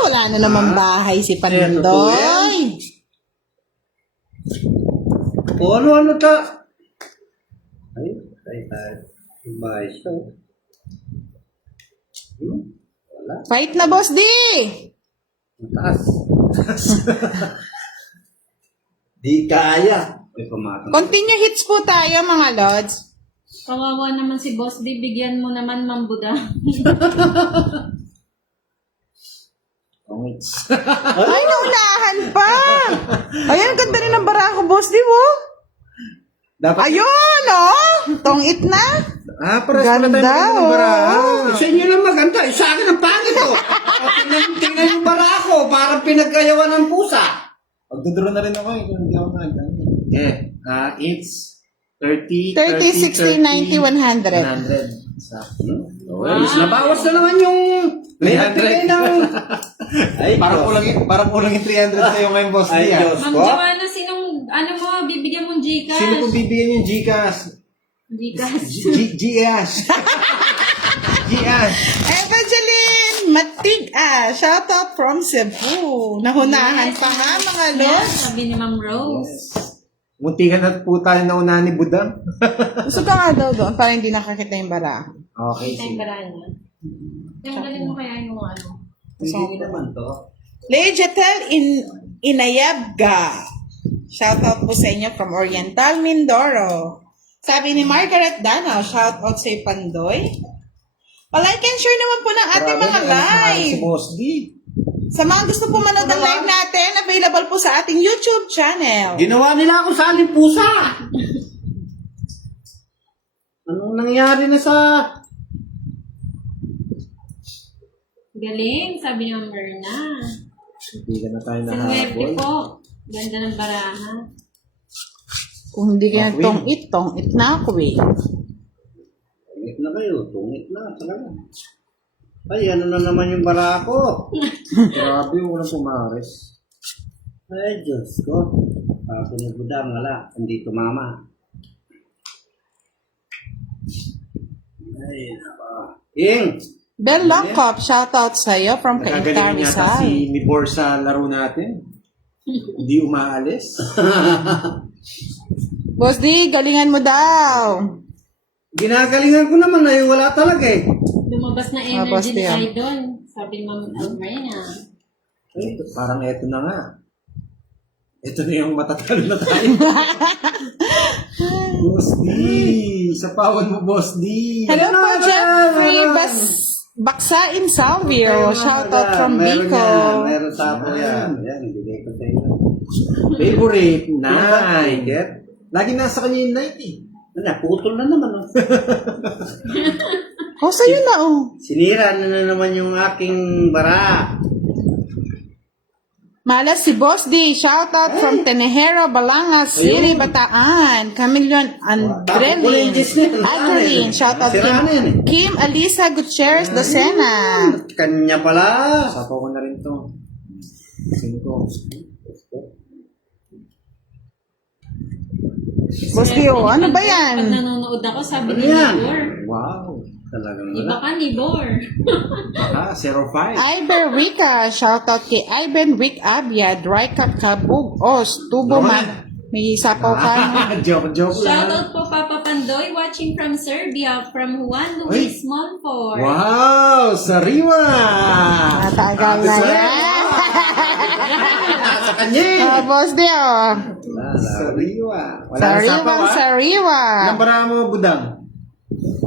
Wala na naman bahay si Pandoy. O ano ta? Ay. Bye. So. Wala. Fight na, boss D! Mataas. Di kaya. Ay, pumatang. Continue hits po tayo, mga lods. Kawawa naman si Boss, bibigyan mo naman, Ma'am Budang. Tongits. Ay, naunahan pa! Ayan, ganda rin ng barako, boss D, mo. Dapat, Ayun, oh! Tongit na. pares pala tayo Ganda, maganda ng baraha. Sa inyo lang maganda. Sa akin ang pangit oh. Tingnan yung bara ko. Parang pinagkayawan ng pusa. Magdodro na rin ako eh, kung hindi ako nagdaan. Yeah. It's 30, 30, 60, 90, 100. 100. Sakto. Nabawas na naman yung... May 300. nagbigay ng... Ay, Parang kulang yung 300 sa'yo ngayon, boss. Ay, Di, ah. Diyos Ma'am ko. Joanna, mo, bibigyan mong Gcash? Sino po bibigyan yung Gcash? Gcash. Gcash. Gcash. Evangeline Matiga, shout out from Cebu. Nahunahan pa nga, mga Yes, lods. sabi ni Ma'am Rose. Muntikan na po tayo na una ni Budang. Gusto ka nga daw doon para hindi nakakita yung baraha. Okay, Time sige. ba niya? Tanggalin mo kaya yung ano. Hindi naman to. Lejetel Inayabga. Shoutout po sa inyo from Oriental Mindoro. Sabi ni Margaret Dano, shoutout sa Pandoy. Pa-like and share naman po ng ating mga live. Si Boss D. Sa mga gusto po manood ng live natin, available po sa ating YouTube channel. Ginawa nila ako sa aling pusa. Anong nangyari na sa... Galing, sabi ni Merna. Hindi ka na tayo Sinuwerte nahabol. po. Ganda ng baraha. Kung hindi kayo tong-it na ako eh. Tungit na kayo, tungit na talaga. Ay, ano na naman yung bara ko? Grabe yung walang pumares. Ay, Diyos ko. Ako ng budang, wala. Hindi tumama. Ay, naka. Ing! Bel Longcop, shoutout sa iyo from Cainta Nagagaling yata Rizal. si Mibor sa laro natin. Hindi umaalis. Boss D, galingan mo daw. Ginagalingan ko naman na yung wala talaga eh. Lumabas na Tapos energy ni yan. Idol. Sabi ni Ma'am Merna. Ay, parang eto na nga. Ito na yung matatalo na tayo. Boss D! Sa pawan mo, Boss D! Hello po, Jeffrey Baksain Salvio. Shoutout from Meron Bicol. yan. Meron sa ako yan. Yan, bigay ko sa iyo. Favorite Ano ba? nine. Ticket? Lagi nasa kanya yung night eh. Naputol na naman. Oh. Oh, sa'yo na oh. Sinira na naman yung aking bara. Malas si Boss D. Shoutout from Tenejero, Balangas City, Bataan. Camillion Andrelin. Adrelin. Shoutout Kim Alisa Gutierrez Docena. Kanya pala. Sapaw ko na rin to. 5. Boss D, oh, ano ba yan? Pag nanonood ako, sabi Ano ni yan? Nibor. Wow. Talagang Iba wala. ka, Nibor. Baka 05. Iber Rica, shoutout kay Iben Rick Abia, Dry Cup Kabug, Os, Tubo Man. May sapaw ka, no? Joke lang. Shoutout po Papa Pandoy watching from Serbia from Juan Luis Monfort. Wow! Sariwa! Natagal na yan. Sa kanya eh. Oh, Boss D, oh. Sariwa. Wala na Sariwa, sapaw ah. sariwa. Ilang bara mo, Budang?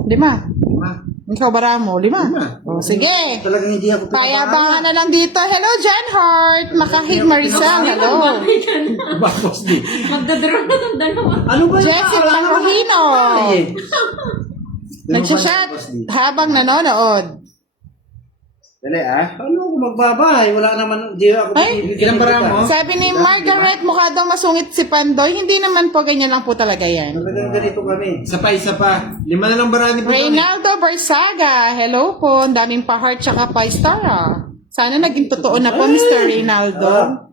5. 5. Ikaw bara mo, 5. Oh, sige. Talagang hindi ako Payabangan na lang dito. Hello, Jan Hart. Makahig Maricel. Hello. Ba, Boss D? Magdadraw na ng dalawa. Ano ba Jessie Pangahino. Nagsashot habang nanonood. Dali ah. Ano kung magbabahay? Wala naman. Di ako. Ay, ilang bara mo? Sabi ni Margaret, mukha daw masungit si Pandoy. Hindi naman po, ganyan lang po talaga yan. Talagang ganito kami. Isa pa. 5 na lang bara ni Budang. Reynaldo Barsaga. Hello po. Ang daming pa-heart tsaka pa-star. Sana naging totoo na po, Mr. Reynaldo.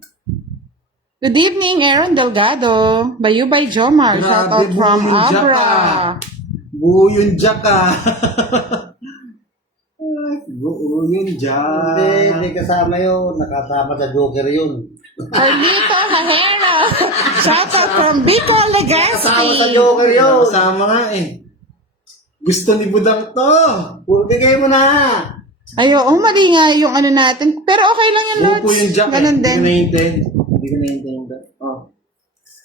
Good evening, Aaron Delgado. Bayubay Jomar. Grabe, Shoutout from buo yung Abra. Buo yung jack ah. Buo yung jack. Hindi kasama yun. Nakasama sa Joker yun. Carlito Hajero. Shoutout from Bicol, Kasama sa Legazpi. Joker yun. Kasama nga eh. Gusto ni Budang to. Bigay mo na. Ay, oo, mali nga yung ano natin. Pero okay lang yun, Buo po Lods. yung jack Ganun eh. din. Hindi ko naiintindihan. Oh.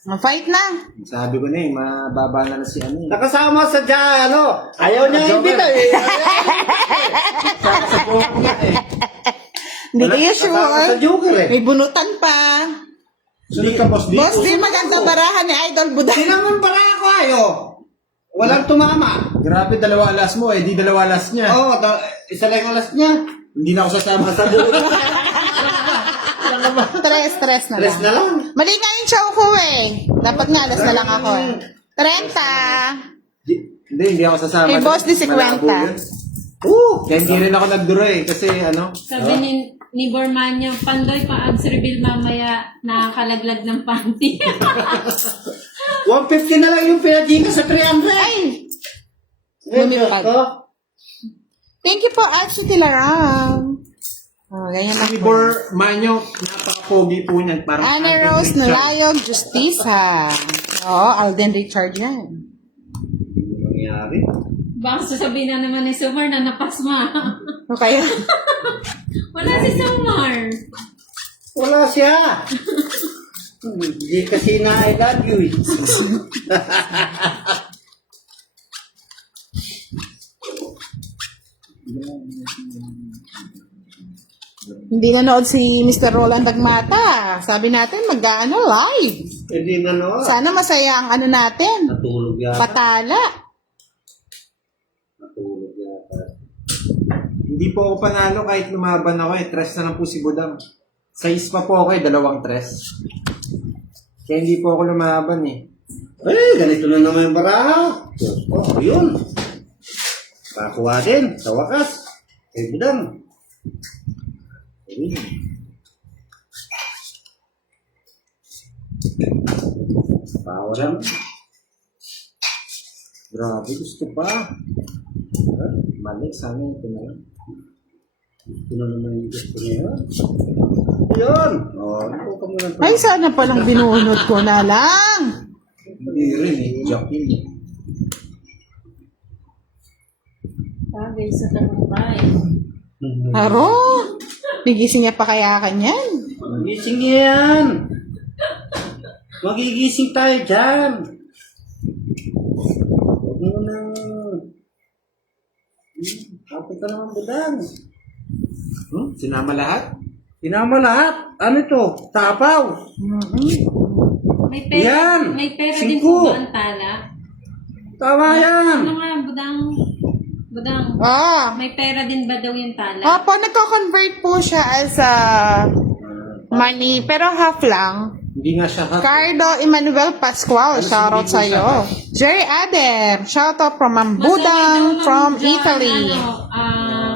Ma-fight na. Sabi ko na eh, mababa na si ano eh. Nakasama sa dyan, ano? Ayaw niya Joker. ibita eh. Sa buhok niya eh. Hindi kayo Kasama sa sure. Joker eh. May bunutan pa. Sunod ka, Boss D. Boss, di maganda barahan ni Idol Hindi Buday. naman para ako ayo. Walang tumama. Grabe, 2 alas mo eh. Di 2 alas niya. Oo, isa lang yung alas niya. Hindi na ako sasama sa Stress na Tres lang. na lang. Mali nga yung show ko eh. Dapat nga, alas na lang ako eh. 30. Hindi ako sasama. Kay Boss D, 50. Malabo yun. Kaya hindi rin ako nagduro eh. Kasi ano, Sabi ni Bormanyo, Pandoy pa abs reveal mamaya nakakalaglag ng panty. 150 na lang yung pinaging sa 300. Ay! Lumipad. Thank you po, Atsu Tilaram. Oh, ganyan lang si po. Bor Manyo, napaka-pogi po niyan. Parang Ana Alden Rose Richard. Nalayog Justiza. Oo, Alden Richard yan. Nangyari. Baka sasabihin na naman ni Sumar na napasma. Okay. Wala si Sumar. Wala siya. Hindi kasi na I love you eh. Hindi nanood si Mr. Roland Dagmata. Sabi natin, mag-ano live. Hindi na no. Sana masaya ang ano natin. Natulog yata. Patala. Natulog yata. Hindi po ako panalo kahit lumaban ako eh. Tres na lang po si Budang. 6 pa po ako eh, 2 tres. Kaya hindi po ako lumaban eh. Ganito na naman yung baraha. Oh, yun. Pakuha din, sa wakas. Kay Budang. Ayun. Power naman. Grabe, gusto pa. Mali, sana ito na lang. Gusto na naman yung gusto niya. Yun. Oh, ano ka muna to? Ay, sana palang binunod ko na lang. Hindi rin eh, joking eh. Bagay sa tagumpay. Haro. Nagising niya pa kaya kanyan. Gising niya yan. Magigising tayo dyan. Huwag mo na. Kapit ka naman, Budang. Sinama lahat? Tinama lahat. Ano ito? Tapaw. May pera, Yan! may pera 5. din po ba ang tala? Tama yan. Ano nga, Budang? Budang, Ah. may pera din ba daw yung tala? Opo, nagko-convert po siya as money, pero half lang. Hindi nga siya half. Cardo Emmanuel Pascual, shoutout sa'yo. Jerry Adem, shoutout from Mambudang from Italy.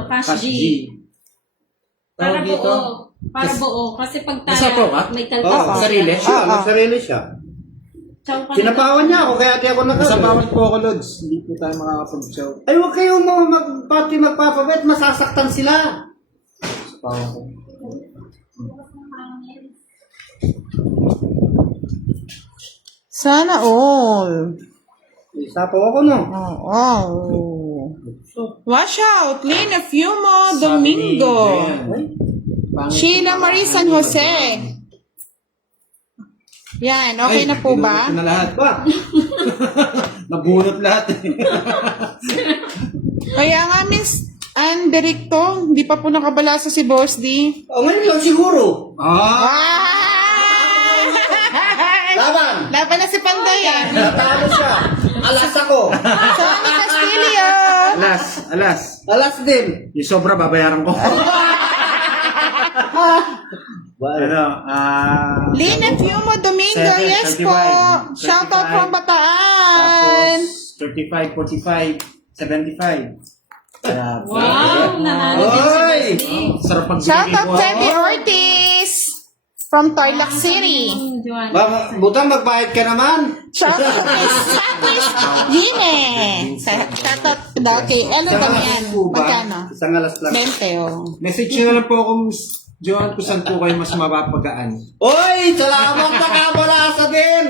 Cash G. Para Tawag dito? buo. Para buo. Kasi pag Nasa po tala, ka? may Oh, kaltas. sarili? May sarili siya. Sinapawan niya ako, kaya di ako Nasabawan po ako, Lods. Hindi po tayo makakapag-chow. Ay, huwag kayong pati magpapabet, masasaktan sila. Nasabawan ko. Sana all. Isapaw ako, no? Oh. Watch out, Lina Fiumo Domingo. Sheila Marie San Jose. Yan, okay na po ba? Na lahat. Ba? Nabunot lahat. Kaya nga, Miss Ann Dericto, hindi pa po nakabalasa si Boss D. O, ngayon lang siguro. Ah! Laban! Laban na si Panday ah. Natalo siya. Alas ako. Sonny Castillo. Alas. Alas din. Yung sobra, babayaran ko. Lina Fiumo Domingo, 7, yes 35, po. Shoutout from Bataan. Tapos 35, 45, 75. Wow, nanalo din Oy! si Boss D. Sarap pag Shoutout Femi Ortiz from Tarlac City. Joanna. Butang, magbayad ka naman. Shoutout Miss Sakis Gine. Shoutout daw kay Elo Damian. Magkano? Isang alas lang. 20 oh. Message nyo na lang po kung Joan, kung saan po kayo mas mapapagaan. Oy! Salamat na kabalasa din!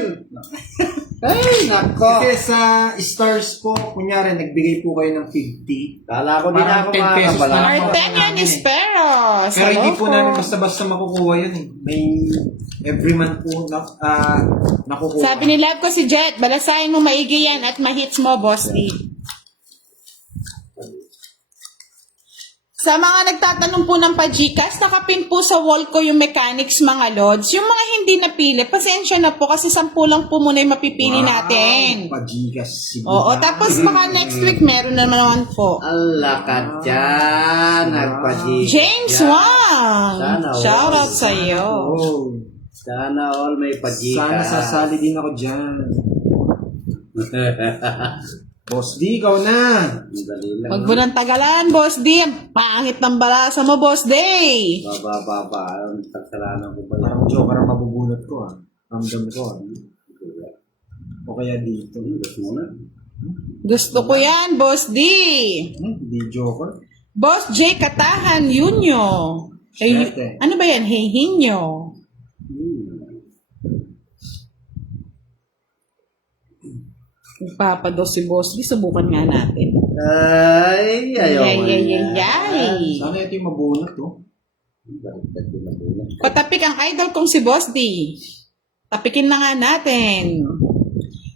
Ay, nako. Kasi sa stars po, kunyari, nagbigay po kayo ng 50. Kala ko din Parang ako 10 pesos makakabala. na lang. Artenian Esperos. Pero hindi po Hello namin basta-basta makukuha yun eh. May every month po nakukuha. Sabi ni Lab ko si Jet, balasahin mo maigi yan at mahits mo, Boss D. Sa mga nagtatanong po ng pa-Gcash, nakapin po sa wall ko yung mechanics mga lods. Yung mga hindi napili, pasensya na po kasi 10 lang po muna yung mapipili natin. Pagigas. Oo, tapos baka next week meron naman po. Allah ka dyan. Nagpa-G. James Wang! Sana all. Shoutout sa iyo. Oh. Sana all may pa-G Sana ka. sasali din ako dyan. Boss D, ikaw na. Dali lang. Huwag mo ng tagalan, Boss D. Ang pangit ng balasa mo, Boss Day. Baba. Ang tagsalanan ko ba yan? Parang joker ang mabubunot ko ah. Ramdam ko ah. O kaya dito. Gusto mo na? Gusto ko yan, Boss D. Hindi joker. Boss J. Katahan, Yunyo. Swerte. Ano ba yan? Hey, Hinyo. Papados si Boss D. Subukan nga natin. Ay, ayaw mo Yay. Sana ito yung mabunot oh. Patapik ang idol kong si Boss D. Tapikin na nga natin.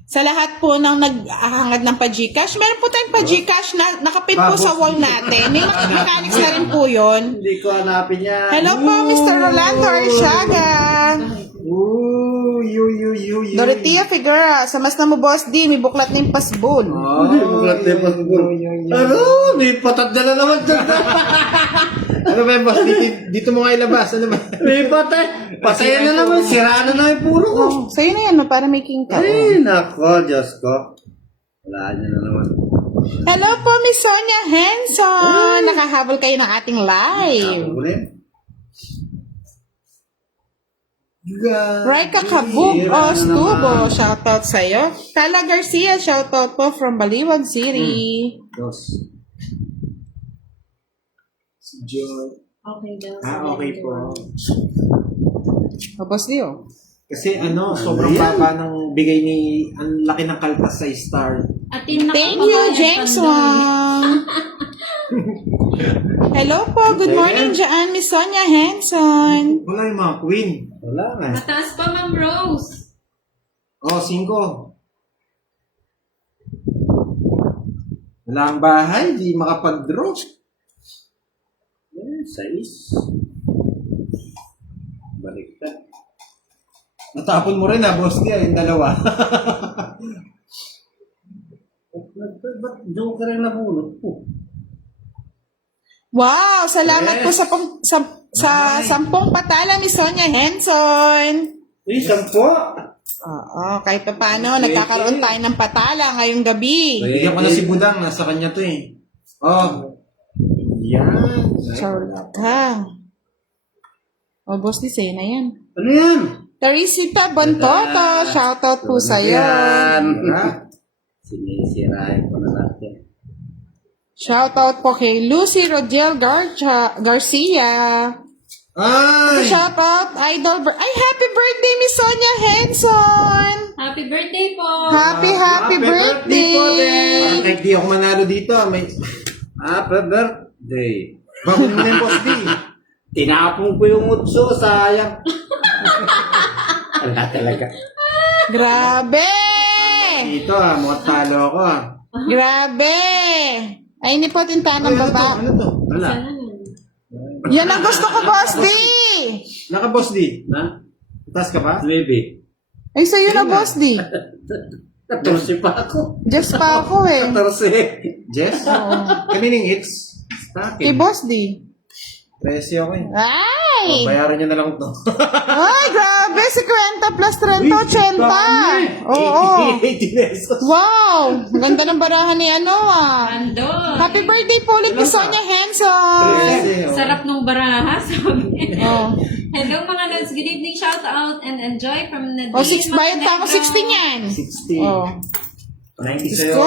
Sa lahat po ng naghahangad ng pa-Gcash, meron po tayong pa-Gcash na nakapin po sa wall natin. May mechanics na rin po yun. Hindi ko hanapin yan. Hello po, Mr. Rolando Arciaga. Ooh, you. Dorotea Figuera, sa mas na mo, Boss D, may buklat na yung pasbol. Oh, buklat na yung pasbol. Ano? May patad na naman dyan. Ano ba yung boss? Dito mo nga ilabas. Ano ba? May patay. Patay na naman. Siraan na yung puro ko. Oh, sa'yo na yan, no, para may king ka. Ay, nako, Diyos ko. Wala niya na naman. Hello po, Miss Sonia Henson. Nakahabol kayo ng ating live. Ulit. Raika Kabug Ostubo, shoutout sa'yo. Tala Garcia, shoutout po from Baliwag City. Dos. Joy. Okay daw. Okay po. O, Boss Leo. Kasi sobrang baba ng bigay ni, ang laki ng kaltas sa star. Atin na Thank you, James Wong. Hello po, good morning dyan, Miss Sonia Henson. Wala yung mga queen. Wala nga. Mataas pa, Ma'am Rose. 5. Wala ang bahay, di makapag-draw. Sais. Baliktad. Natapon mo rin boss niya, yung dalawa. Ba't doon ka rin nabulot po? Wow, salamat Yes. po sa 10 patala, Miss Sonia Henson. Eh, 10. Oo, kahit pa paano, nagkakaroon tayo ng patala ngayong gabi. Bigyan ko na si Budang, nasa kanya to eh. Yan. Charlotte ka. O, Boss D, sa'yo na yan. Ano yan? Teresita Bontoto, shoutout po sa'yo. Yan. Ha? Sinisirahin ko na natin. Shoutout po kay Lucy Rodiel Garcia. Ay! Shoutout, Idol. Ay, happy birthday, Miss Sonia Henson! Happy birthday po. Happy birthday! Parang kahit di ako manalo dito, may... Happy birthday. Bago mo na yung boss D. Tinapong ko yung utso, sayang. Wala talaga. Grabe! Dito mukhang talo ako Grabe! Ay, hindi po tinta ng baba. Ano to? Wala. Yan ang gusto ko, Boss D! Naka-boss D. Na? Taas ka ba? Maybe. Ay, sa'yo na, Boss D. 14 pa ako. Just pa ako eh. 14. Jess? Kanining hits? Sa Kay akin. Boss D. Presyo ako eh. Ay! Bayaran nyo na lang to. Ay, grabe! 50 plus 30, 80. Oo. 80 pesos. Wow! Ang ganda ng barahan ni Ando. Happy birthday po ulit, Miss Sonia Henson! Presyo. Sarap nung baraha, sabi. Oh. Hello mga lods, good evening, shout out and enjoy from Nadine. Oh, bayad pa ako Montenegro. 60 yan. 60. Oh. 90 Gusto? sa'yo.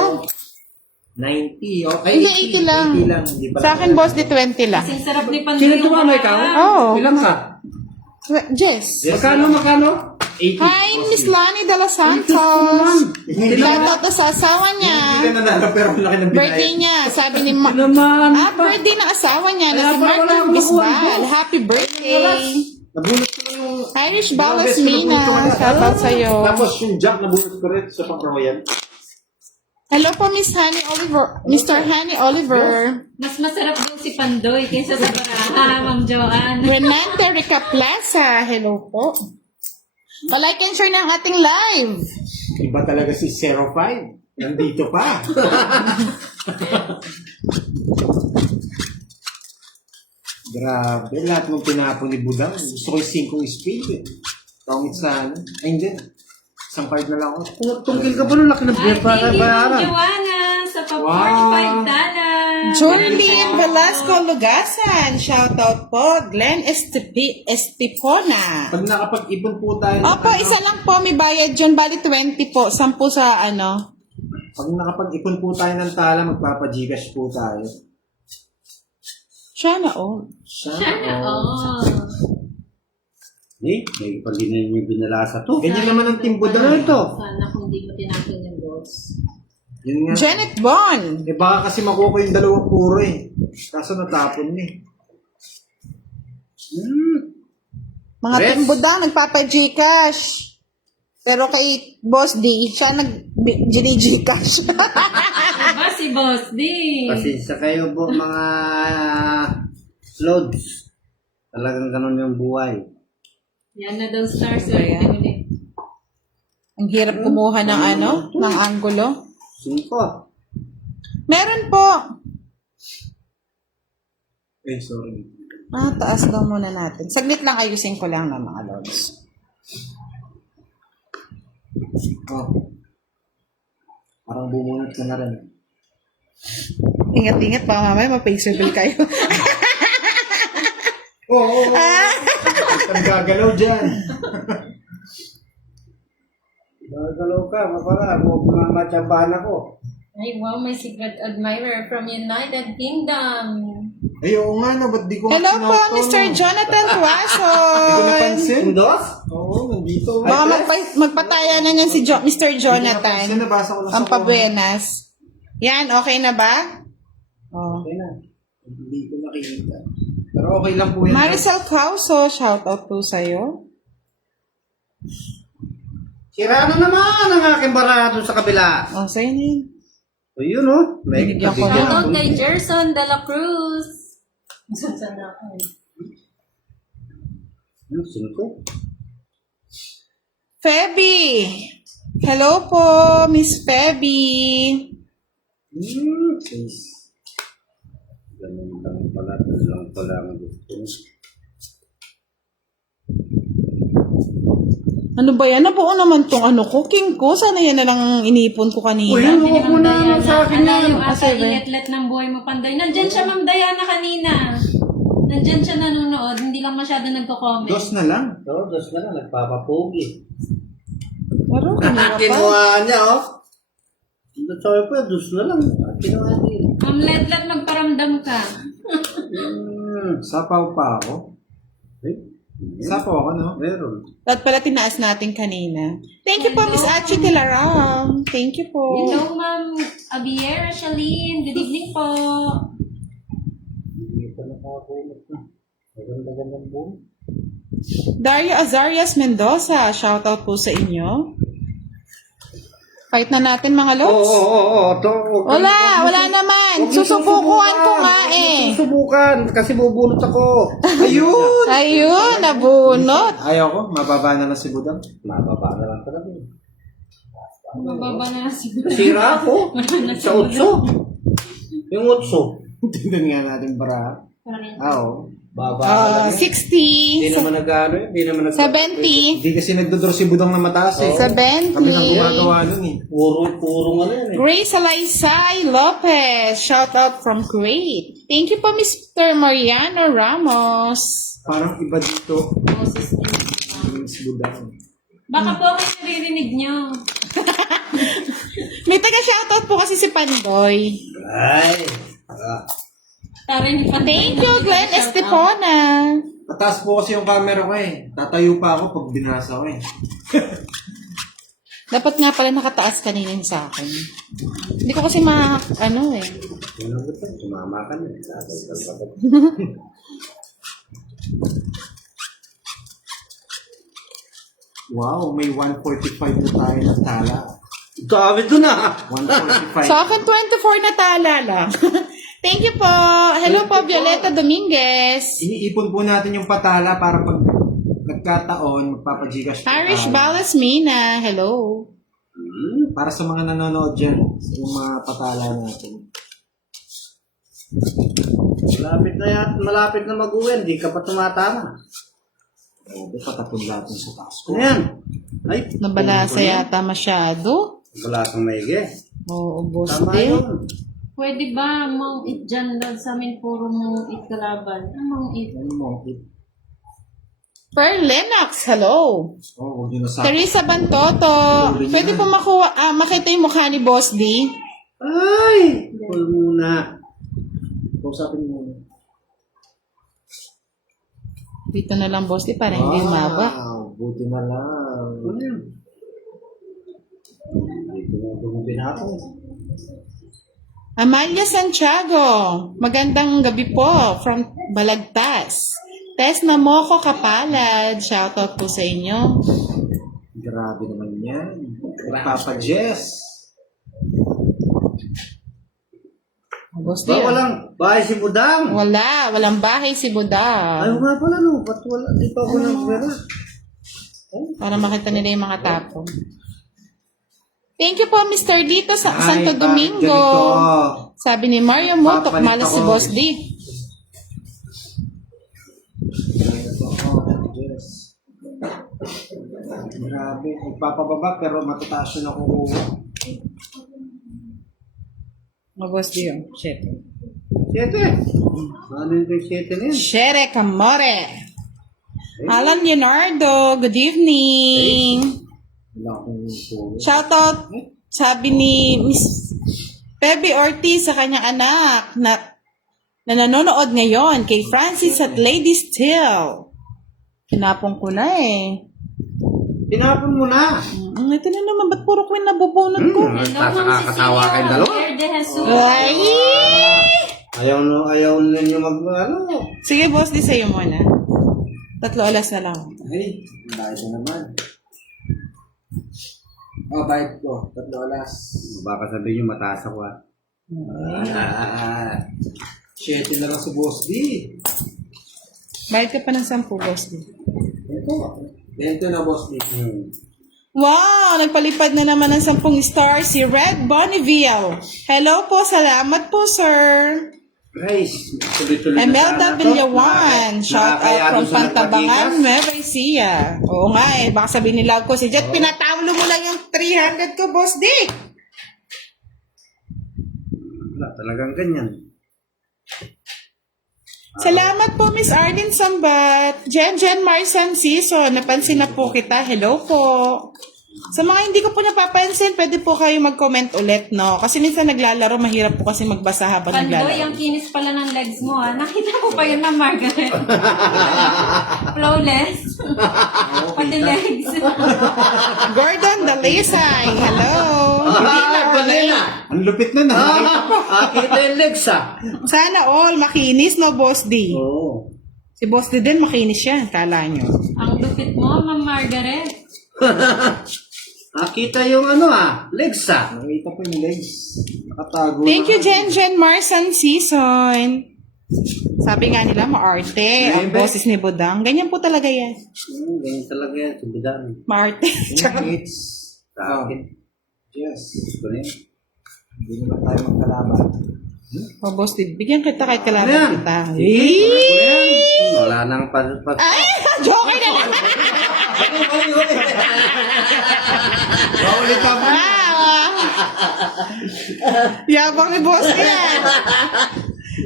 90. Oh, ay, Hindi, 80 lang. 80 lang. Hindi pala. Sa akin, boss, di 20 lang. Kasing sarap ni Pandoy. Sino tumama ikaw? Oo. Ilan ka? Jess. Yes. Magkano? 80. Hi, Miss Lani de los Santos. Shoutout na sa asawa Hindi niya. ka nanalo pero ang laki ng Birthday binayad. niya. Sabi ni Naman. birthday ng asawa niya na si Wala pa, Mark wala ng akong Bisbal. nakuha. Happy birthday. Nabulot ko na yung... Irish Dalawang Balas beses ko Mina. nabulot ko na. Shoutout sa'yo. Tapos yung jack nabulot ko rin sa pang-royal. Hello po, Miss Honey Oliver. Mr. Honey Oliver. Mas masarap daw si Pandoy kaysa sa baraha, Ma'am Joanne. Renante Rica Plaza. Hello po. Pa-like and share ng ating live. Iba talaga si 05. Nandito pa. Grabe, lahat ng tinapon ni Budang. Gusto ko yung 5 speed eh. Tongit sa ano. Ay, hindi. Isang card na lang ako. Tungkil ka pa nun, laki ng Ay, para thank you, Ma'am bayaran. Joanna, sa Wow. pa-45 $. Jorlyn Velasco Lugasan. Shoutout po. Glenn Estipona. Pag nakapag-ipon po tayo. Opo, isa lang po. May bayad yun. Bali 20 po. 10 sa ano. Pag nakapag-ipon po tayo ng tala, magpapa-Gcash po tayo. Sana all. Sana all. Eh, may pagdinan yung binalasa to. Ganyan naman ang Team Budang. Ano ito? Sana kung di mo tinapin yung boss. Yun nga. Janet Bon. Eh baka kasi makuha yung dalawang puro eh. Kaso natapon eh. Mga Yes. timbudang nagpapa-Gcash. Pero kay Boss D, siya nag-Gcash. Diba si Boss D? Pasensya kayo po mga loads. Talagang ganun yung buhay. Yan na daw stars. Ano ba yan? Ang hirap kumuha ng ng anggulo. 5. Meron po. Sorry. Taas daw muna natin. Saglit lang, ayusin ko lang na mga lods. Parang bumunot ka na rin. Ingat-ingat, baka mamaya ma-faceable kayo. Oo. Ang gagalaw dyan. Gagalaw ka, mapala. Huwag mamatsabahan ako. Ay, wow, may secret admirer from United Kingdom. Ay, oo nga na. Ba't di ko Hello po, sinauto, Mr. no? Jonathan Di ko Tuason. napansin. Indos? Oo, nandito. Baka magpataya na nga si Mr. Hindi ko napansin, Jonathan. nabasa ko lang sa Ang pabuenas. Yan, okay na ba? Oh. Okay na. Hindi ko nakikita. Pero okay lang po yan. Maricel Causo, shout out po sa'yo. Sira na naman ang aking bara doon sa kabila. Oh, sa'yo na yun. O yun o. Binigyan ko Shoutout kay Gerson de la Cruz. Saan na ako? 5. Feby. Hello po, Miss Feby. Ganun lang pala. Ganun lang pala ang gusto. Ano ba yan? Nabuo naman tong cooking ko. Sana yan na lang inipon ko kanina. Uy, Sabi ni huwag mo Ma'am na Diana, sa akin yan. yung asa Kasi, iletlet ng buhay mo, Panday. Nandyan siya, Ma'am Diana, kanina. Nandyan siya nanonood. Hindi lang masyado nagko-comment. Dos na lang. So, dos na lang. Nagpapapugi. Pero, kanina pa. Kinuha niya oh. Ito sabi pa, dos na lang. Kinuha niya. Ma'am Letlet, magparamdam ka. Sapaw pa ako. Sapaw ako, no? Meron. At pala tinaas natin kanina. Thank you po, Miss Achi Tilaram. Thank you po. Hello, Ma'am Abiera Shaline. Good evening po. Hindi pa nakakulit na. Maganda-gandang buhay. Dario Azarias Mendoza, shout out po sa inyo. Fight na natin mga lods. Oo. Wala naman. Susubukuhan ko nga eh. Susubukan. Kasi bubunot ako. Ayun! Ayun, nabunot. Ayaw ko, mababa na lang si Budang. Mababa na lang talaga. Mababa na siguro. Sira ako. Sa utso. Yung utso. Tingnan nga natin para. Oo. Baba na lang. 60. Hindi naman nag-ano yun. Hindi naman 70. Hindi kasi nagdodraw si Budang na mataas eh. 70. Kami nang gumagawa nun eh. Puro ano yan eh. Grace Alaysay Lopez, shout out from Kuwait. Thank you po, Mr. Mariano Ramos. Parang iba dito. Boses niya. Yung si Budang. Baka po kayo naririnig nyo. May taga-shoutout po kasi si Pandoy. Ay. Tarin ni Panday. Thank you, Glenn Estepona. Mataas po kasi yung camera ko eh. Tatayo pa ako pag binasa ko eh. Dapat nga pala nakataas kanina yung sa akin. Hindi ko kasi ano eh. Ano ba ito? Sumama ka na. Wow, may 145 na tayo na tala. Dami doon ah. 145. Sa akin, 24 na tala lang. Thank you po. Hello po, Violeta Dominguez. Iniipon po natin yung patala para pag nagkataon, magpapagigas. Harish Balas Mina. Hello. Para sa mga nanonood dyan, yung mga patala natin. Malapit na mag-uwi. Hindi ka pa tumatama. Patapon natin sa taas ko. Ano yan? Ay. Nabalasa yata masyado. Balasang maigi. Oo, boss Tama din. yun. Pwede ba mong it dyan daw sa amin puro mong it kalaban? Mong it. Ano mo? Per Lennox, hello. Oh, huwag nyo nasabi. Teresa Bantoto, pwede po makita yung mukha ni Boss D? Ay! Call muna. Kausapin mo. Dito na lang, Boss D, para hindi umaba. Wow, buti na lang. Ano yan? Dito na dumubin ako. Amalia Santiago, magandang gabi po from Balagtas. Tess na Moco Kapalad, shoutout po sa inyo. Grabe naman yan. Papa Jess. Boss Ba, D. walang bahay si Budang. Walang bahay si Buda. Ayaw nga pala, no? Ba't wala? Di pa ako ng pera. Para makita nila yung mga tapong. Thank you po, Mr. Dito sa Santo Ay, Domingo. ganito. Sabi ni Mario Mo, Papalit tukmala si ako. Boss D. Papa Jess. Grabe. Nagpapababa pero matataas yun ako. Boss D, oh. Shit. 7. Ano yung 7 na yun? Shere Camore. Alan Leonardo, good evening. Wala akong phone. Shoutout, sabi ni Miss Pepe Ortiz sa kanyang anak na nanonood ngayon kay Francis at Lady Still. Tinapon ko na eh. Tinapon mo na. Ito na naman, ba't puro queen nabubunot ko? Hello, Tapos Ma'am nakakatawa Cecilia kayong dalawa. Javier de Jesus. Ay! Ayaw ninyo ano. Sige, boss, di sa'yo muna. 3 oras na lang. Ay, bayad na naman. Bayad ko. 3 oras. Baka sabihin nyo mataas ako ah. 7 na lang sa Boss D. Bayad ka pa ng 10, boss. Ito. 20 na Boss D. Wow! Nagpalipad na naman ng 10 stars si Red Bonneville. Hello po, salamat po, sir. Guys, tuloy-tuloy na Emelda sana to. Villawan, shout out Nakakaya from doon sa Pantabangan, Nagpatigas. Nueva Ecija. Oo nga eh, baka sabihin nila ko si Jet, pinatawlo mo lang yung 300 ko, boss D. Wala talagang ganyan. Salamat po, Miss Arlene Sambat. Jen Marsan Season, napansin na po kita. Hello po. Sa mga hindi ko po napapansin, pwede po kayo mag-comment ulit, no? Kasi minsan naglalaro, mahirap po kasi magbasa habang Pandoy, naglalaro. ang kinis pala ng legs mo, ha? Nakita mo pa yun na Margaret. Flawless. Pati legs. Gordon Dalisay, hello. Ang lupit na nakakita pa. Kita yung legs ah. Sana all makinis, no, Boss D? Oo. Si Boss D din makinis siya, kala nyo. Ang lupit mo, Ma'am Margaret. Kita yung ano ah, legs ah. Nakita pa yung legs. Nakatago. Thank you, Jen Marsan Season. Sabi nga nila, maarte ang boses ni Budang. Ganyan po talaga yan. Ganyan talaga yan, subidan. Maarte. It's Sa akin. Yes. Gusto niya. Hindi naman tayo magkalaban. O, Boss D, bigyan kita kahit Ano yan? kalaban kita. Sige, tuloy ko yan. Wala nang pas. Ay, joke na lang. Ulit pa po. Yabang ni Boss D yan.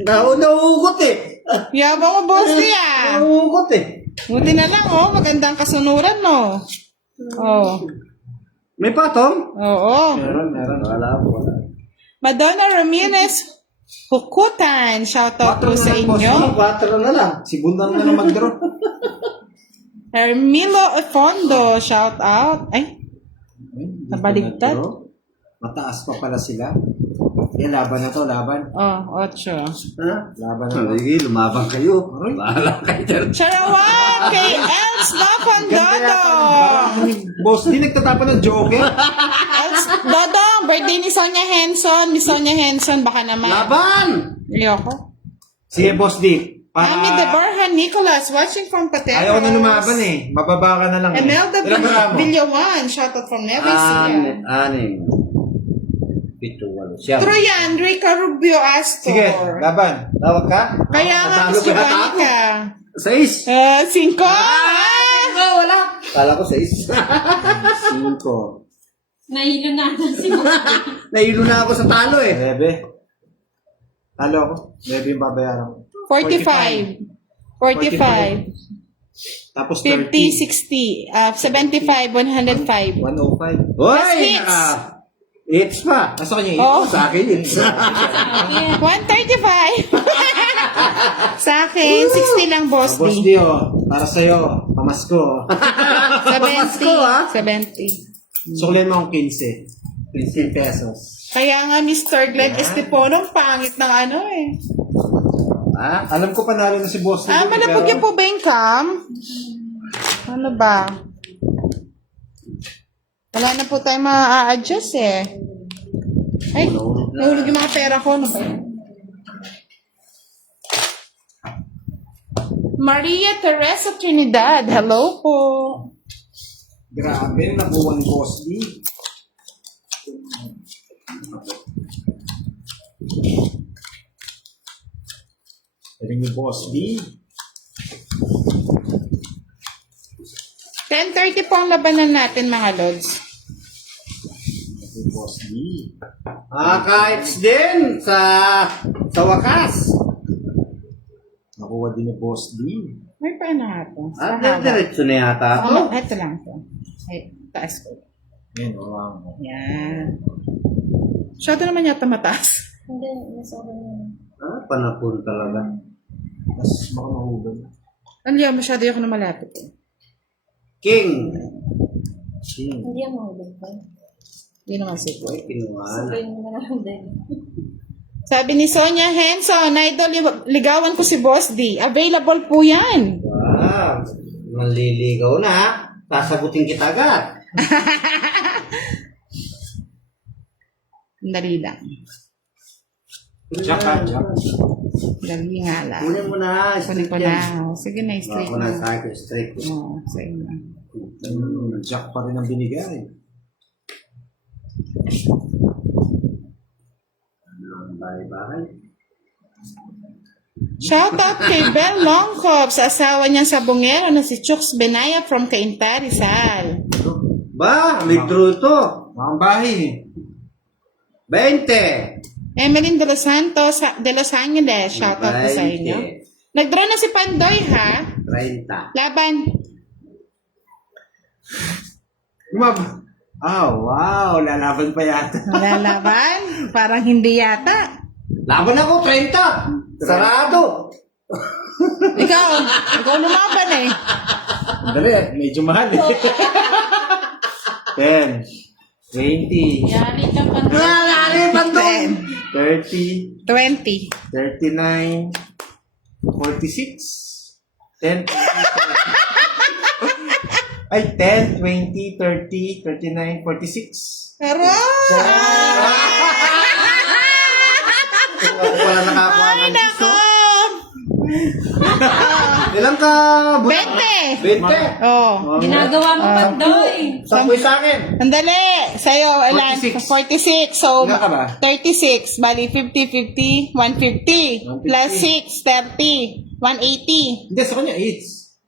Nauugot eh. Yabang mo, Boss D yan. Nauugot eh. Buti na lang, oh. Magandang kasunuran, no? Oh. May patong? Oo. Meron. Wala po. Madonna Ramirez Hukutan. Shoutout po sa inyo. 4 na lang. Si Bundang na lang mag-draw. Hermilo Efondo. Shoutout. Ay, nabaligtad. Mataas pa pala sila. Laban na to, laban. Oh, 8. Ha? Laban na to. Sige, lumabang kayo. Bahala kayo dyan. Charawan kay Els Lapandodo. Boss, di nagtatapon ng joke eh. Els Dodong, birthday ni Sonia Henson. Ni Sonia Henson, baka naman. Laban! Ayoko. Sige, Boss D. Mami Deborah Nicholas, watching from Pateros. Ayaw na lumaban eh. Mababa ka na lang eh. Emelda Ilang gramo? Villawan, shoutout from Nueva Ecija. Anim. 7, 8. Siyam. Troyan, Rica Rubio Astor. Sige, laban. Tawag ka? Kaya nga, Miss Giovannica. 6. 5. Wala. Kala ko 6. 5. Nahilo na ata si Margaret. Nahilo na ako sa talo eh. 9. Talo ako. 9 yung babayaran ko. 45. 45. Tapos 50, 30. 60. 75, 105. 105. Hoy! Plus hits. Hits pa. Nasa kanya eh. Oh, Sa akin hits. 135. Sa akin, 60 lang, Boss Boss D. D, oh. Para sa'yo. Pamasko. 70. 70. Suklen mo ang 15. 15 pesos. Kaya nga, Mr. Glenn Esteponong, pangit ng ano eh. Ha? Alam ko panalo na si Boss D. Malapog pero- yan po ba yung cam? Ano ba? Wala na po tayo ma-adjust eh. Ay, nahulog yung mga pera ko. Ano ba yan? Maria Teresa Trinidad, hello po. Grabe, nakuha ni Boss D. Rin ni Boss D. 10:30 po ang labanan natin mga lods. Rin ni Boss D. Kahit din sa wakas. Nakuha din ni Boss D. May pa na ito. Diretso na yata ako. Ito lang po. Ay, taas ko. Yan, wala mo. Yan. Masyado naman yata mataas. Hindi, nasa akin. Panapon talaga. Mas baka mahulog. Ano yan, masyado ako na malapit eh. King. Hindi yan mahulog pa. Hindi naman siguro. Ay, kinuha. Sabihin mo na lang din. Sabi ni Sonia Henson, idol, ligawan ko si Boss D. Available po yan. Wow. Maliligaw na ha. Sasagutin kita agad. Dali lang. Jack ha, Jack. Dali nga lang. Kunin mo na. Kunin Straight ko yan. na. Sige na, straight Ako na na. sa akin. Straight. Oo, sige na. Jack pa rin ang binigay. Bye-bye. Shoutout kay Bel Longcop sa asawa niyang sabongero na si Chooks Benaya from Cainta, Rizal. Ba, may draw to. Mga bahay eh. 20. Emeline de los Santos de Los Angeles, shoutout po sa inyo. Nag-draw na si Pandoy ha. 30. Laban. Wow, lalaban pa yata. Lalaban? Parang hindi yata. Laban ako, 30. Sarado. Ikaw lumaban eh. Dali, medyo mahal eh. 10, 20, Yari ka pa. Nalari pa doon. 30, 20. 39, 46, 10, ay, 10, 20, 30, 39, 46. Aray! Ako pala nakakuha Ay, ng nako! Ilang ka? 20. 20. Oh. Ginagawa mo pa, Doy. Sampoy sa akin. Andali! Sa'yo, ilan? 46. 46. So, Ilan ka ba? 36. Bali, 50, 50, 150. 150. Plus 6, 30. 180. Hindi, sa kanya, 8.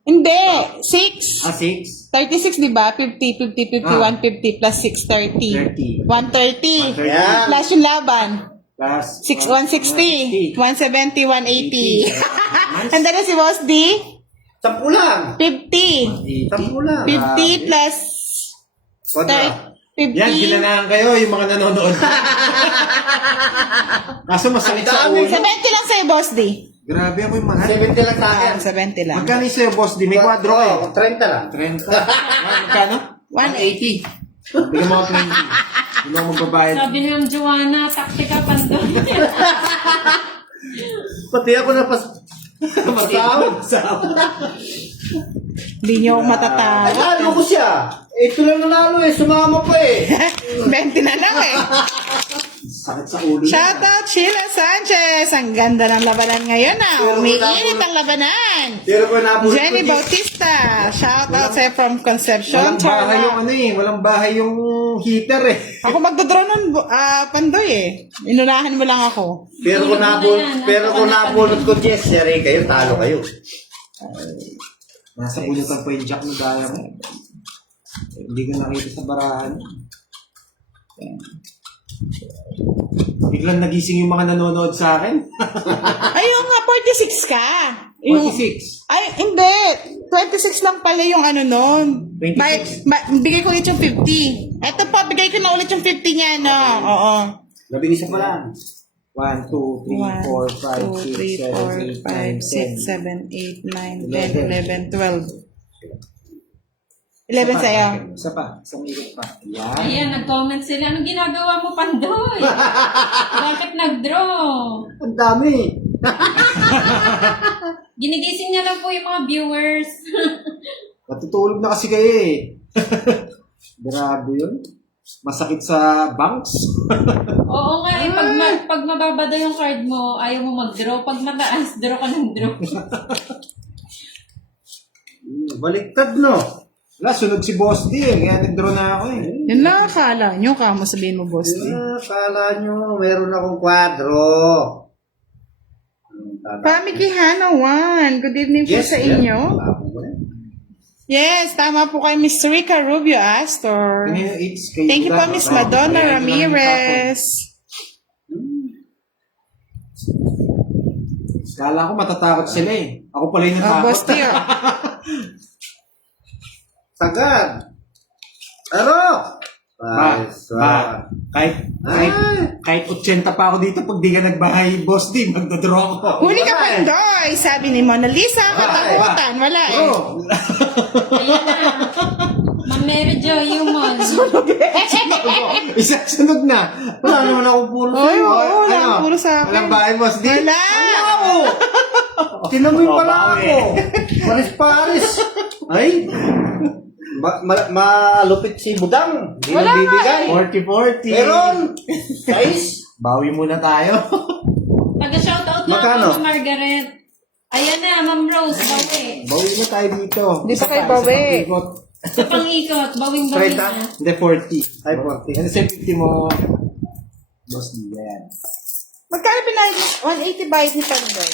Hindi. 6. 6. 36, di ba? 50, 50, 50, Ah. 150 plus 6, 30. 130. 130. Yan. Plus yung laban. Plus 160. 170, 180. Andali si Boss D. 10 lang. 50. 10 lang. 50 plus Kontra. 50. Yan, ginanahan kayo yung mga nanonood. Kaso masakit sa Ang dami. ulo. 70 lang sa'yo, Boss D. Grabe ako yung mahal. 70 lang sa akin. 70 lang. Magkano yung sa'yo, boss? Di may kwadro kayo. 30 lang. 30. Magkano? 180. Bigyan mo ako 20. Hindi mo magbabayad. Sabi ni Ma'am Joanna, taktika pa, Doy. Pati ako na pasahod. Hindi niyo ako matatawa. Ay, mo ko siya. Ito lang nanalo eh. Sumama pa eh. 20 na lang eh. Sakit sa ulo. Shoutout Sheila Sanchez. Ang ganda ng labanan ngayon Umiinit ang labanan. Pero ko nabulot Jenny ko. Bautista. Shoutout sa'yo from Concepcion. Walang bahay yung ano eh. Walang bahay yung heater eh. Ako magdodraw nun, Pandoy eh. Inunahan mo lang ako. Pero kung nabulot ko, Jess, siyari kayo, talo kayo. Nasa bulutan po yung jack na daya mo. Hindi ko nakita sa barahan. Biglang nagising yung mga nanonood sa akin. Ayun nga, 46 ka. Yung, 46. ay, hindi. 26 lang pala yung ano nun. 26. Bigay ko ulit yung 50. Eto po, bigay ko na ulit yung 50 niya, no? Oo. Labing isa pa lang. 1, 2, 3, 4, 5, 6, 7, 8, 9, 1, 2, 3, 4, 5, 6, 7, 8, 9, 10, 11, 12. 11 sa'yo. Isa pa. Isang ikot pa. Yan. Ayan, nag-comment sila. Anong ginagawa mo, Pandoy? Bakit nag-draw? Ang dami. Ginigising niya lang po yung mga viewers. Natutulog na kasi kayo eh. Grabe yun. Masakit sa banks. Oo nga, eh, pag mababa daw yung card mo, ayaw mo mag-draw. Pag mataas, draw ka ng draw. Baliktad, no? Wala, sunod si Boss D eh. Kaya nag-draw na ako eh. Yun lang akala nyo, kamo sabihin mo, boss. Kala nyo, meron akong kwadro. Family Hana 1. Good evening po sa inyo. Yes, tama po kay Miss Rica Rubio Astor. Kanina, it's kay Thank you po, Budan. Miss Madonna Kaya Ramirez. Kala ko matatakot sila eh. Ako pala yung Oh, natakot. boss Tio. Sagad. Aro! Kahit 80 pa ako dito, pag di ka nagbahay, Boss D, magdodraw ako. Huli ka pandoy, sabi ni Mona Lisa, katakutan. Wala eh. Bro, Ayan na. Ma'am Mary Jo, human. isang sunog na. Wala naman ako puro Oy, sa'yo. oo, wala akong puro sa akin. Walang bahay, Boss D. Wala. Tinamoy pala bawi. ako. Paris-Paris. Ay. Malupit si Budang. Hindi Wala nagbibigay. 40-40. Meron. Guys. Bawi muna tayo. Taga-shoutout na Magkano? ako sa Margaret. Ayan na, Ma'am Rose, bawi. Bawi na tayo dito. Di pa kayo Isa bawi. pang-ikot. Sa pang-ikot, bawing-bawi 30. na. Hindi, 40. Ay, 40. Ano sa 50 mo, Boss D? Yan. Magkano pinayad mo? 180 bayad ni Pandoy.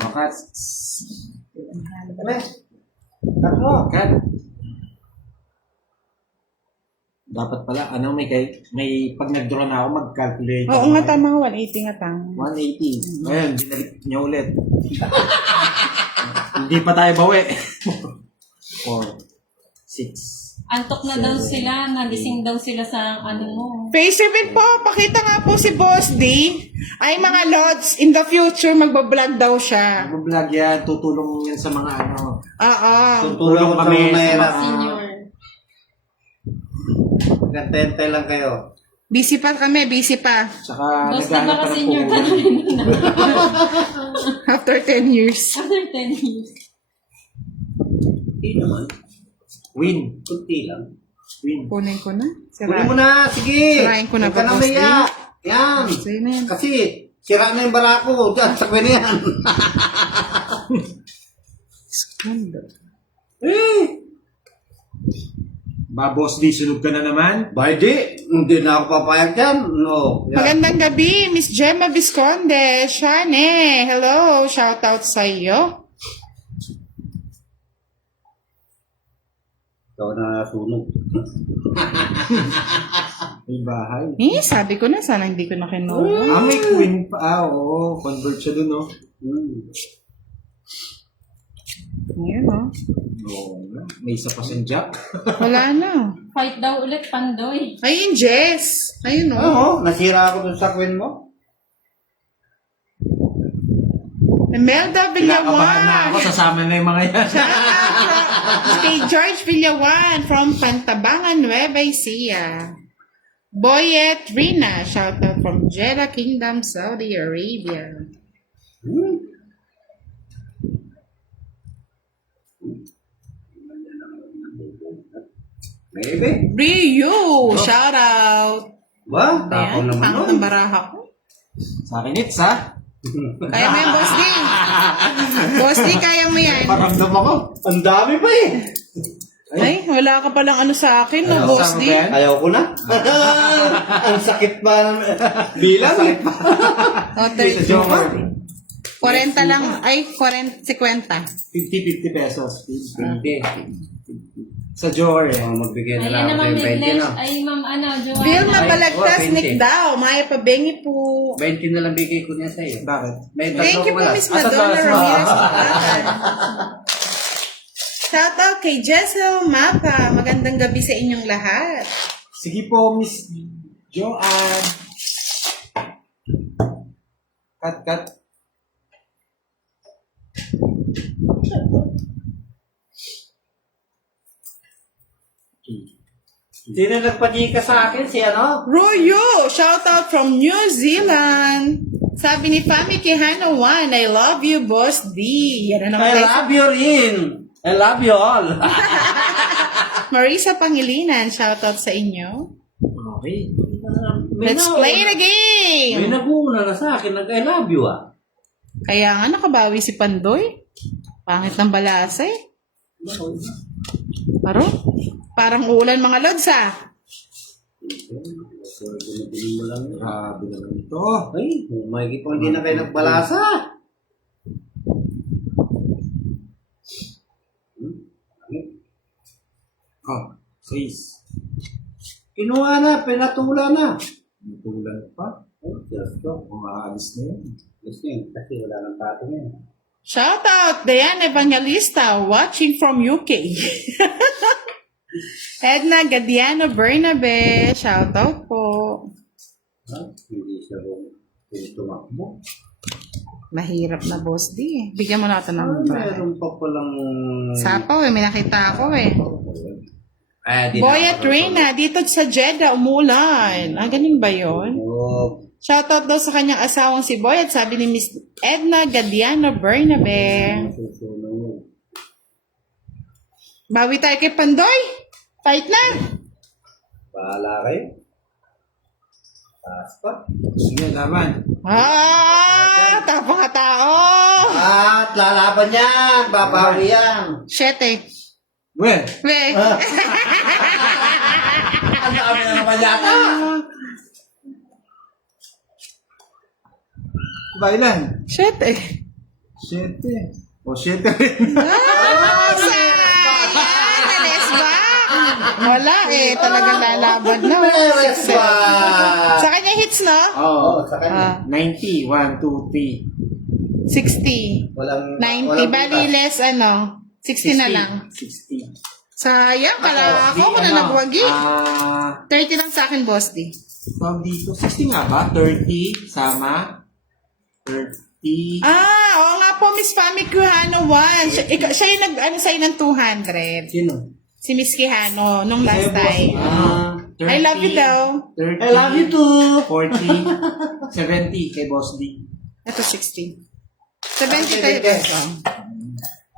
Makas. Ano? Tatlo. Kat. Dapat pala, may pag nag-draw na ako, mag-calculate. Oo nga, tama nga, 180 nga tama. 180. Ngayon, binalik niya ulit. Hindi pa tayo bawi. 4, 6. Antok na daw sila, nagising daw sila sa ano mo. Phase 7 po, pakita nga po si Boss D. Ay mga lods, in the future, magbablog daw siya. Mag-vlog yan, tutulong yan sa mga ano. Oo. Tutulong kami sa mahirap. Senior. Nagtentay lang kayo. Busy pa kami, busy pa. Tsaka Boss, naghanap pa ng senior ka na puhunan. rin na. After 10 years. After 10 years. Hindi naman. Win. Kunti lang. Win. Kunin ko na. Kunin mo na. Sige. Sirain ko na Huwag ka ba, na Boss maya. Yan. Sa'yo na yan. Kasi, sira na yung barako. Diyan, sakwe na yan. Ba, Boss D, sunog ka na naman? By di, hindi na ako papayag yan. No. Yan. Magandang gabi, Miss Gemma Visconde. Shane, hello. Shout out sa iyo. Ikaw na sunog. May bahay. Sabi ko na, sana hindi ko na kinuha. May queen pa. Oo. Convert siya dun, no? Ngayon, oh. Oo. May isa pa siyang jack. Wala na. Fight daw ulit, Pandoy. Ayun, Jess. Ayun, oh. Oo, nasira ako dun sa queen mo. Imelda Kinakabahan na ako. Villawan. Sasama na yung mga yan. Kay George Villawan from Pantabangan, Nueva Ecija. Boyet Rina, shout out from Jeddah Kingdom, Saudi Arabia. Maybe. Ryu, shout out. Ba? Tapo Ayan, naman pangit nun. ang baraha ko. Sa akin, it's ha? Kaya mo yan, Boss D. Boss D, kaya mo yan. Paramdam ako. Ang dami pa eh. Ay, wala ka palang ano sa akin, no, Ayaw, Boss sama D. ba yan? Ayaw ko na. Ang sakit pa. Bilang eh. O, Sa Joker. 40 lang, ay, 50. 50 pesos. Okay. Sa Joker eh. Magbigay na Ayan lang na, ako Ma'am ng 20 Neglesh. na. Ay, Ma'am, Joanna. Bill na balagtas, Ay, Nick 20. daw. Maya pabengi po. 20 na lang bigay ko niya sa'yo. Bakit? May Thank you po, wala. Miss Madonna tatlo. Ramirez. Shout out kay Jessel Mapa. Magandang gabi sa inyong lahat. Sige po, Miss Joanne. Cut. Sino nagpadika sa akin? Si ano? Royo, shout out from New Zealand. Sabi ni Fami Kihano 1, I love you, Boss D. Yan na naman I tayo. love you rin. I love you all. Marisa Pangilinan, shoutout sa inyo. Okay. Let's play the game! May nag-uuna na sa akin, nag-I love you Kaya nga nakabawi si Pandoy. Pangit ng balasay. Parang uulan mga lods Grabe naman ito. Ay, may kung hindi na kayo nagbalasa. Oh, 6. Kinuha na, pinatula na. Tulan pa. Oh, just go. Umaalis na yun. Gusto yun, kasi wala nang tato yan. Shoutout Diane Evangelista watching from UK. Edna Gadiano Bernabe, shoutout po. Ha? Hindi siya tumakbo. Mahirap na boss di. Bigyan mo natin ng Meron pa palang... Sapaw may nakita ako Di Boy at Reyna, dito sa Jeddah, umulan. Galing ba yun? Oh, Shoutout daw sa kanyang asawang si Boy at sabi ni Miss Edna Gadiano Bernabe. susunod. Bawi tayo kay Pandoy. Fight na. Bahala kayo. Taas pa. Sige, laban. Tapang nga tao. At lalaban yan. Babawi yan. Shete. Well, We. Ang dami na naman yata. ba ilan? Shete. 7. O, 7 rin. Sayang! Alis ba? Wala talagang lalaban na. Meres ba? Sa kanya hits, no? Oo. Sa kanya. 90. 1, 2, 60. 3. Walang... 90. Bali less 60 na lang. 60. Sayang, kala ako na nagwagi. 30 lang sa akin, boss di. Tawag dito. 60 nga ba? 30 sama 30. Oo nga po, Miss Fami Quijano 1. Siya yung nag-ano sa'yo ng 200. Sino? Si Miss Quijano, nung last time. 30, I love you daw. 30, I love you too. 40, 70 kay Boss D. Ito, 60. 70 tayo dito.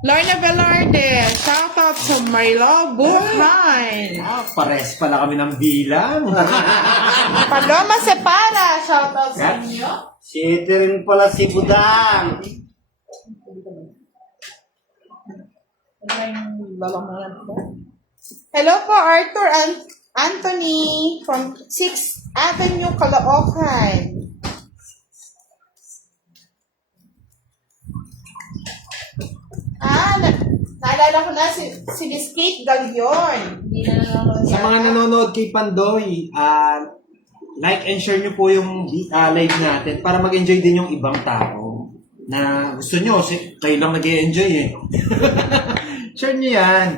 Lorna Velarde, shoutout sa Marilo Buhay. Pares pala kami ng bilang. Paloma Separa, shoutout sa inyo. Siyete rin pala si Budang. Hello po, Arthur and Anthony from 6th Avenue, Caloocan. Naalala ko na si Miss Kate Galion. Hindi na nanonood Sa mga nanonood kay Pandoy, like and share nyo po yung live natin para mag-enjoy din yung ibang tao na gusto nyo, kayo lang nag-enjoy Share nyo yan.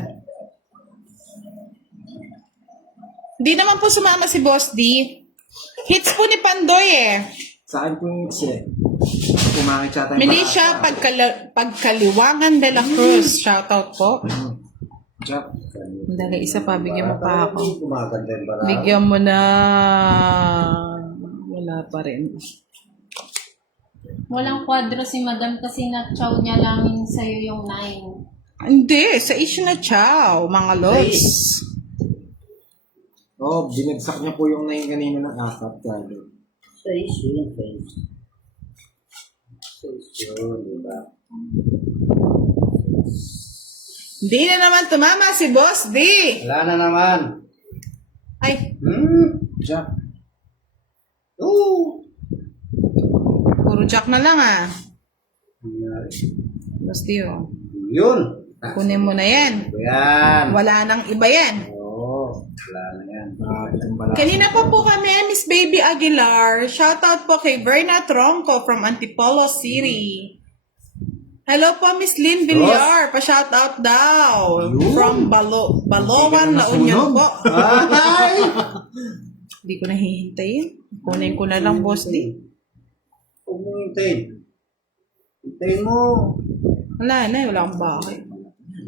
Hindi naman po sumama si Boss D. Hits po ni Pandoy Sa akin po yung pumangit siya tayo. Milicia Pagkaliwangan de la Cruz. Shoutout po. Jack. Dali, isa pa. Bigyan mo pa ako. Gumaganda yung bala. Bigyan mo na. Wala pa rin. Walang kwadro si Madam kasi na-chow niya lang sa'yo yung 9. Hindi. Sa issue na chow, mga lods. Binagsak niya po yung 9 kanina ng 4 kalo. Sa issue yung face. Sa issue, diba? Hindi na naman tumama si Boss D. Wala na naman. Ay, Jack. Oo. puro jack na lang Boss D, Yun. kunin mo na yan. Yan. Wala nang iba yan. Oo. Wala na yan. Kanina po kami, Miss Baby Aguilar. Shoutout po kay Verna Tronco from Antipolo City. Hello po, Miss Lynn Villar. Pa-shoutout daw. From Balowan, La Union po. Ay! Hindi ko nahihintayin. Kunin ko na lang, Boss D. Huwag mo hintayin. Hintayin mo. Wala na, wala akong bahay.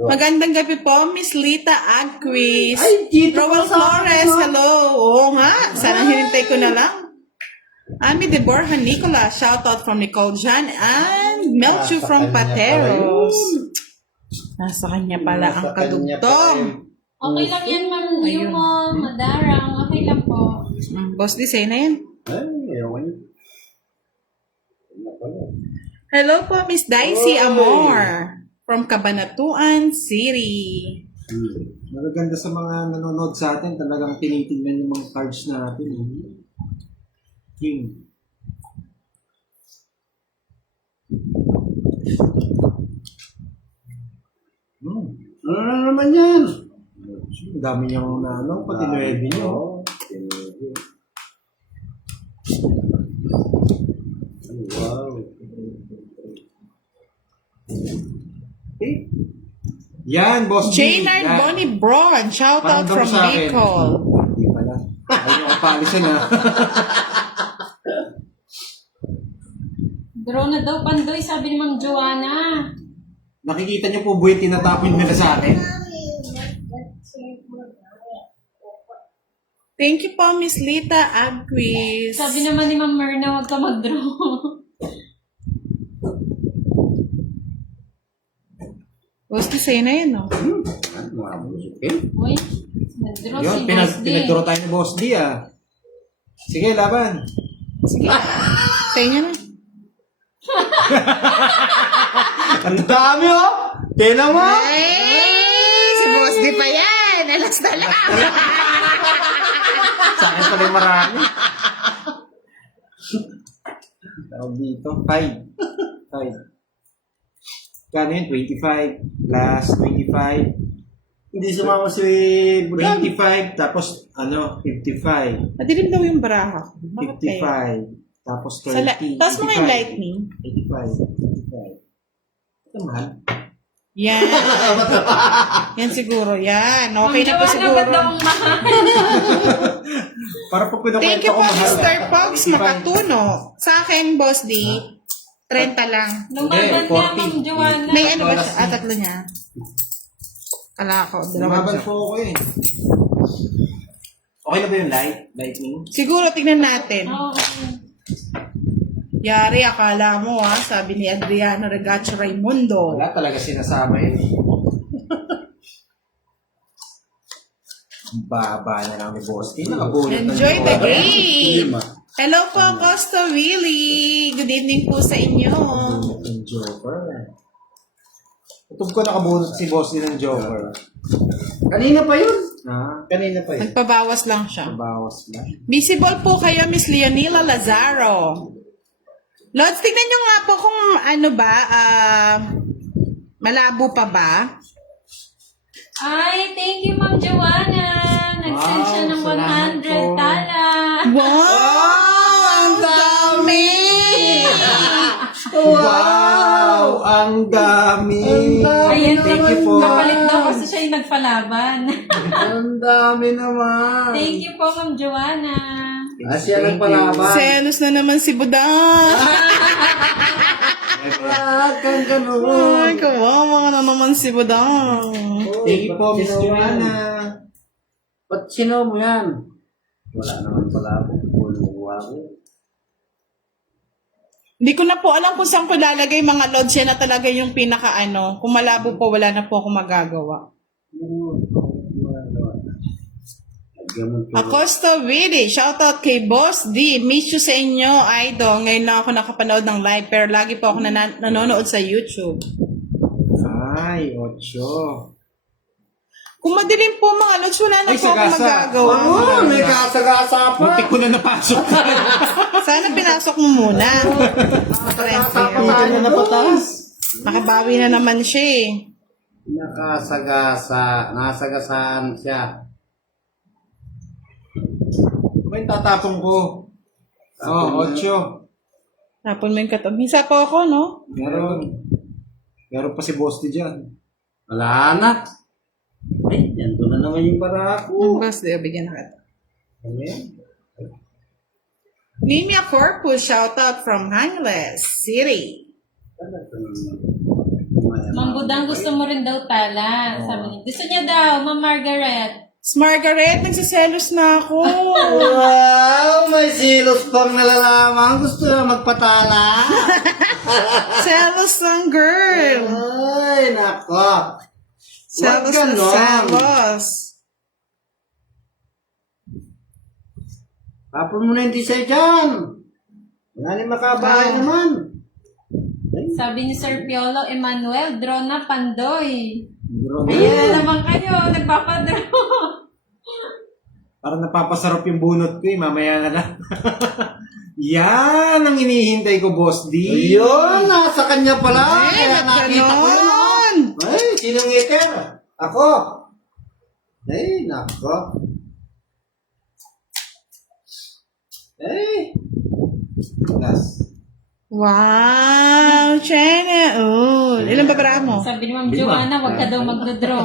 Magandang gabi po, Miss Lita Agquis. Ay, dito Rowell ka sa Flores, akin, hello. Oo nga, sana hinintay ko na lang. Ami de Borja Nicola, shoutout from Nicole Jan and Melchu from Pateros. Nasa kanya pala ang Nasa kanya kadugtong. Okay lang yan, ma'am. Yung madarang. Okay lang po. Boss D, say na yan. Ay, ewan niyo. Hello po, Miss Dicey Amor. From Cabanatuan City. Magaganda sa mga nanonood sa atin, talagang tinitingnan yung mga cards natin. King. Ano na naman yan? Ang dami niyang pati 9 niyo. Oo, tinuwi. Wow. Yan, Boss D. Jaynard Yan. Bonnie Braun. Shout out Paramdam from sa akin. Bicol. Hindi pala. Ayaw niyo akong paalisin ha. Draw na daw, Pandoy, sabi ni Ma'am Joanna. Nakikita niyo po buhay tinatapon nila sa akin. Thank you po, Miss Lita Agquis. Sabi naman ni Ma'am Myrna, huwag ka mag-draw. Boss D, say na yan, no? Mga musikin. Uy, nag-draw Yun, si Boss D. pinagturo tayo ni Boss D Sige, laban. Sige. Say niya na. Ang dami oh! Tingnan mo! Ay! Si Boss D pa yan! Alas na lang! Sa akin pala yung marami. Tawag dito. 5. Kano yun? 25. Plus 25. Hindi sumama si Budan. 25. Tapos, 55. Madilim daw yung baraha. Bakit kaya? 55. Tapos Sa 30. Tapos mga yung lightning. 85. Ito mahal. Yan. Yan siguro. Yan. Okay na po Ma'am Joanna, siguro. ba't daw ang mahal? Para pag Thank pinakwento you ko po, mahal. Mr. Pogs 85. Makatuno. Sa akin, Boss D, 30 lang. Lumaban Hindi, na, 40. Ma'am Joanna. May ano ba siya? Tatlo niya. Kala ko. Lumaban Dalawa. po ako eh. Okay na ba yung lightning? Siguro, tignan natin. Oo, okay. Yari, akala mo sabi ni Adriano Regacho Raimundo. Wala talaga sinasama yun. Ang baba na lang ni Boss T. Nakabulot na Enjoy the niyo. game! Hello po, Costa Willie! Good evening po sa inyo. Ang Joker. Tutog ko nakabunot si Boss din ng Joker. Kanina pa yun. Ha? Kanina pa yun. Nagpabawas lang siya. Bawas lang. Visible po kayo, Miss Leonila Lazaro. Lods, tignan nyo nga po kung ano ba, malabo pa ba? Ay, thank you, Ma'am Joanna. Nag-send siya ng salamat 100 po. tala. Wow! Ang dami! Wow! Ang dami! Ayan, Thank you po. kapalit daw kasi siya yung nagpalaban. Ang dami naman. Thank you po, Ma'am Joanna. Siya nagpalaban. Selos na naman si Budang. Kang ganun. Ay, kawawa na naman si Budang. Thank you po, Miss Joanna. Ba't sino mo yan? Wala naman pala ako. Puluwa ako. Hindi ko na po alam kung saan ko lalagay mga lods. Yan na talaga yung pinaka ano. Kung malabo po, wala na po ako magagawa. Acosta Willie, shoutout kay Boss D. Miss you sa inyo, idol. Ngayon lang ako nakapanood ng live, pero lagi po ako nanonood sa YouTube. Ay, 8. Kung madilim po mga lods, wala na Ay, po ako sagasa. magagawa. Oh, may kasagasa pa. Muntik ko na napasok. Sana pinasok mo muna. Nakasagasa na napatas. Nakabawi na naman siya eh. Nakasagasa. Nasagasaan siya. May tatapong ko. Oh, 8. Tapon mo yung katabi. Isa po ako, no? Meron pa si Boss D dyan. Wala na. Ay, yan doon na naman yung barako. Boss D, bigyan na kita. Ayan. Nimia Corpus, shoutout from Angeles City. Ma'am Budang, gusto mo rin daw tala. Sabi niya. Gusto niya daw, Ma'am Margaret. Margaret, nagsiselos na ako. Wow, may silos pang nalalaman. Gusto na magpatala. Selos lang, girl. Ay, nako. Selos na ganon. selos. Tapon mo na yung design dyan. Wala ni makabahay naman. Ay, Sabi ni Sir Piolo Emmanuel, draw na Pandoy. bro. Ayan na naman kayo, nagpapadraw. Parang napapasarap yung bunot ko eh. Mamaya na lang. Yan ang inihintay ko, Boss D. Ayun, nasa kanya pala. Ay, Kaya ba't nakita ko ganon? naman. Ay, sinong eater? Ako. Ay, nako. Ay. Last. Wow, China. Oh, ilan ba bara mo? Sabi ni Ma'am Joanna, wag ka daw magdodraw.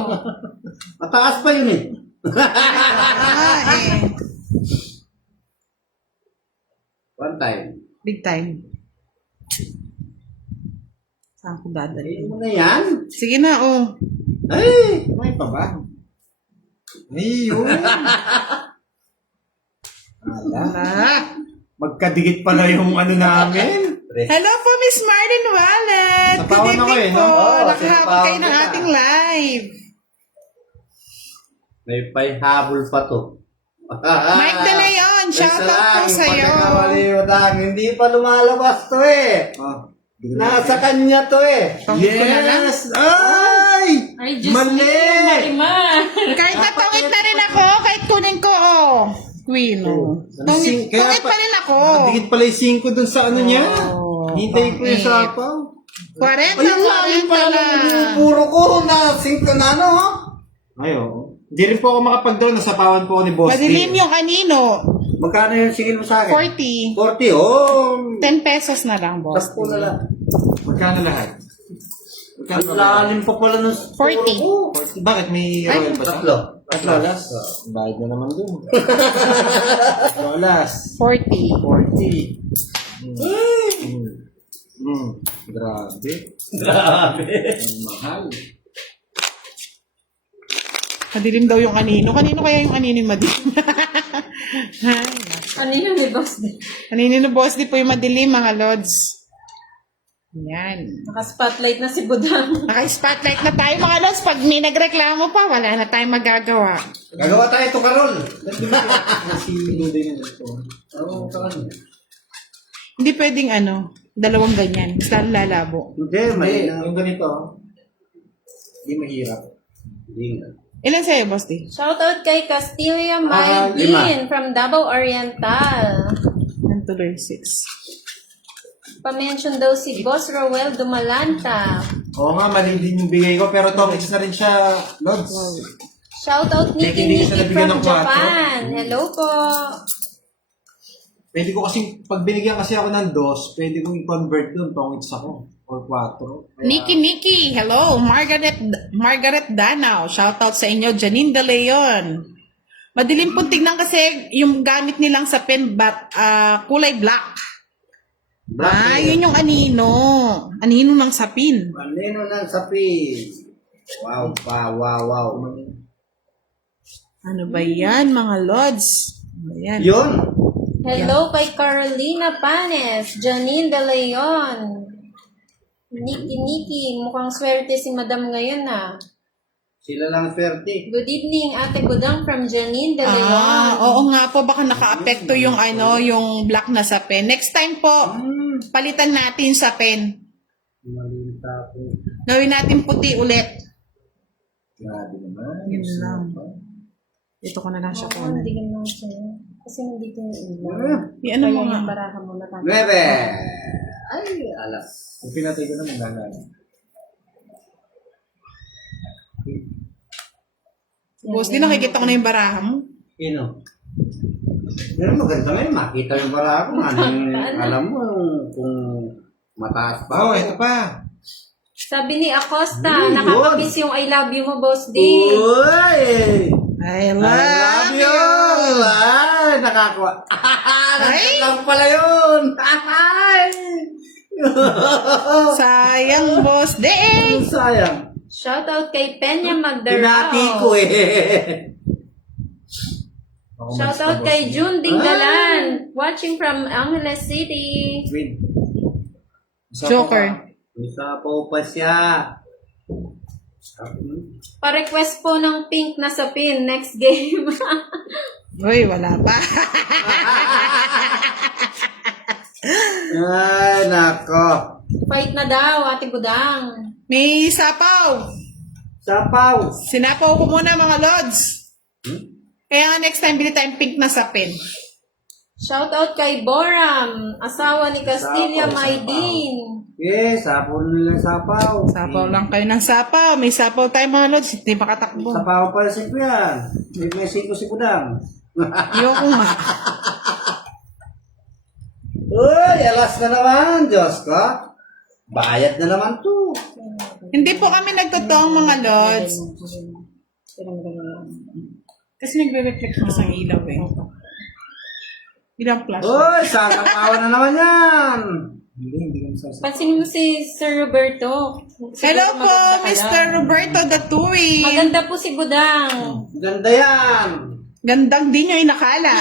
Mataas pa yun eh. Ah, eh. One time. Big time. Saan ko dadali? Ay, mo na yan. Sige na, oh. Ay. May pa ba? Ayun. Ah. Magkadikit pala yung ano namin. Hello po, Miss Marlin Wallet. Good Napawan ako evening eh, po. no? Oo, Nakahabol kayo ng sinapawan kita. ating live. May pahabol pa to. Mike De Leon, shoutout po sa'yo. Hindi pa lumalabas to eh. Oh, Nasa kanya to eh. Pangit ko na lang. yes! Ay! Ay, Diyos Mali! ko, Marimar. Kahit natungit na rin ako, kahit kunin ko, oh. Queen, oh. Tungit pa rin ako. Nakadikit pala yung 5 dun sa ano niya. Oh, Hintay ko yung pangit. sapaw. 40, Ayun lang 40 pala na. yung puro ko na 5 na ano. Ay, oo. Hindi rin po ako makapag-draw. Nasapawan po ako ni Boss D. Madilim yung anino. Magkano yung singil mo sa akin? 40. 40, oh. 10 pesos na lang, boss. 10 na lang. Magkano lahat? Magkano Ang lahat? lalim pa pala ng 40. puro ko. Bakit? May royal ba siya? Tatlo. Tatlo, last. Bayad na naman dun. Tatlo, last. 40. 40. Grabe. Grabe. Ang mahal. Madilim daw yung anino. Kanino kaya yung anino yung madilim? Ay, Ano yun ni Boss? anino na boss, di po yung madilim, mga lods. Yan. Naka-spotlight na si Budang. Naka-spotlight na tayo, mga lods. Pag may nagreklamo pa, wala na tayong magagawa. Gagawa tayo ito, Karol. Si Luday na ito. Oo, Karol. Hindi pwedeng dalawang ganyan. Basta lalabo. Hindi, Hindi, may yung ganito. Hindi mahirap. Hindi nga. Ilan sa'yo, boss, di? Shoutout kay Castilla 5. Maydin from Davao Oriental. Ang tuloy, 6. Pa-mention daw si Boss Roel Dumalanta. Oo nga, mali din yung bigay ko. Pero Tom X na rin siya, Lods. Shoutout Nikki Hindi siya Nikki nabigyan from ng 4. Japan. Hello po. Pwede ko kasi, pag binigyan kasi ako ng 2, pwede kong i-convert doon. Tom X ako. Or 4. Nikki, hello. Margaret Danao. Shoutout sa inyo. Janine De Leon. Madilim pong tignan kasi yung gamit nilang sa pen, kulay black. Yun yung anino. Anino ng sapin. Manino ng sapi. Wow, wow. Ano ba yan, mga lods? Ayan. Yun. Hello kay Carolina Panes. Janine De Leon. Nikki, mukhang swerte si Madam ngayon Sila lang swerte. Good evening, Ate Budang from Janine De Leon. Oo nga po, baka naka-apekto yung yung black na sa pen. Next time po, palitan natin sa pen. Malinta po. Gawin natin puti ulit. Grabe naman. Yun lang. Ito ko na lang siya Oo, kunin. hindi ganun siya. Kasi nandito yung ilaw. Ano mo Kaya nga? yung baraha mo na tayo. 9. Ay, alas. Kung pinatay ko na, maglalala. Boss, di nakikita ko na yung baraha mo. Sino? Pero maganda ngayon, makita yung bara ko. Alam mo kung mataas pa. Oo, ito pa. Sabi ni Acosta, nakakamiss yung I love you mo, Boss D. Uy! I I love you! Ay, nakakuha. Ay! lang pala yun! Ay! Sayang, boss. De! Sayang. Shoutout kay Peña Magdarao. Pinati ko eh. Shoutout kay June Dinggalan. Watching from Angeles City. Wait. Joker. Isa po pa siya. Pa-request po ng pink na sa pin next game. Uy, wala pa. Ay, nako. Fight na daw, Ate Budang. May sapaw. Sapaw. Sinapaw ko muna mga lods. Kaya nga next time, bili tayong pink na sapin. Shout out kay Boram, asawa ni Castilla Sapaw, Maydin. Yes, sapaw nila sapaw. Sapaw lang kayo ng sapaw. May sapaw tayo mga lods. Hindi makatakbo. Sapaw pa si Kuya. May siko si Budang. Ayoko nga. Uy, alas na naman, Diyos ko. Bayad na naman to. Hindi po kami nagtotoong mga lods. Kasi nagre-reflect na sa ilaw eh. Ilang flash. Uy, sakapawan na naman yan. Hindi kami sasabihin. Pansin mo si Sir Roberto. Hello Siguro po, maganda ka Mr. lang. Roberto Datui. Maganda po si Budang. Ganda yan. Gandang di nyo inakala.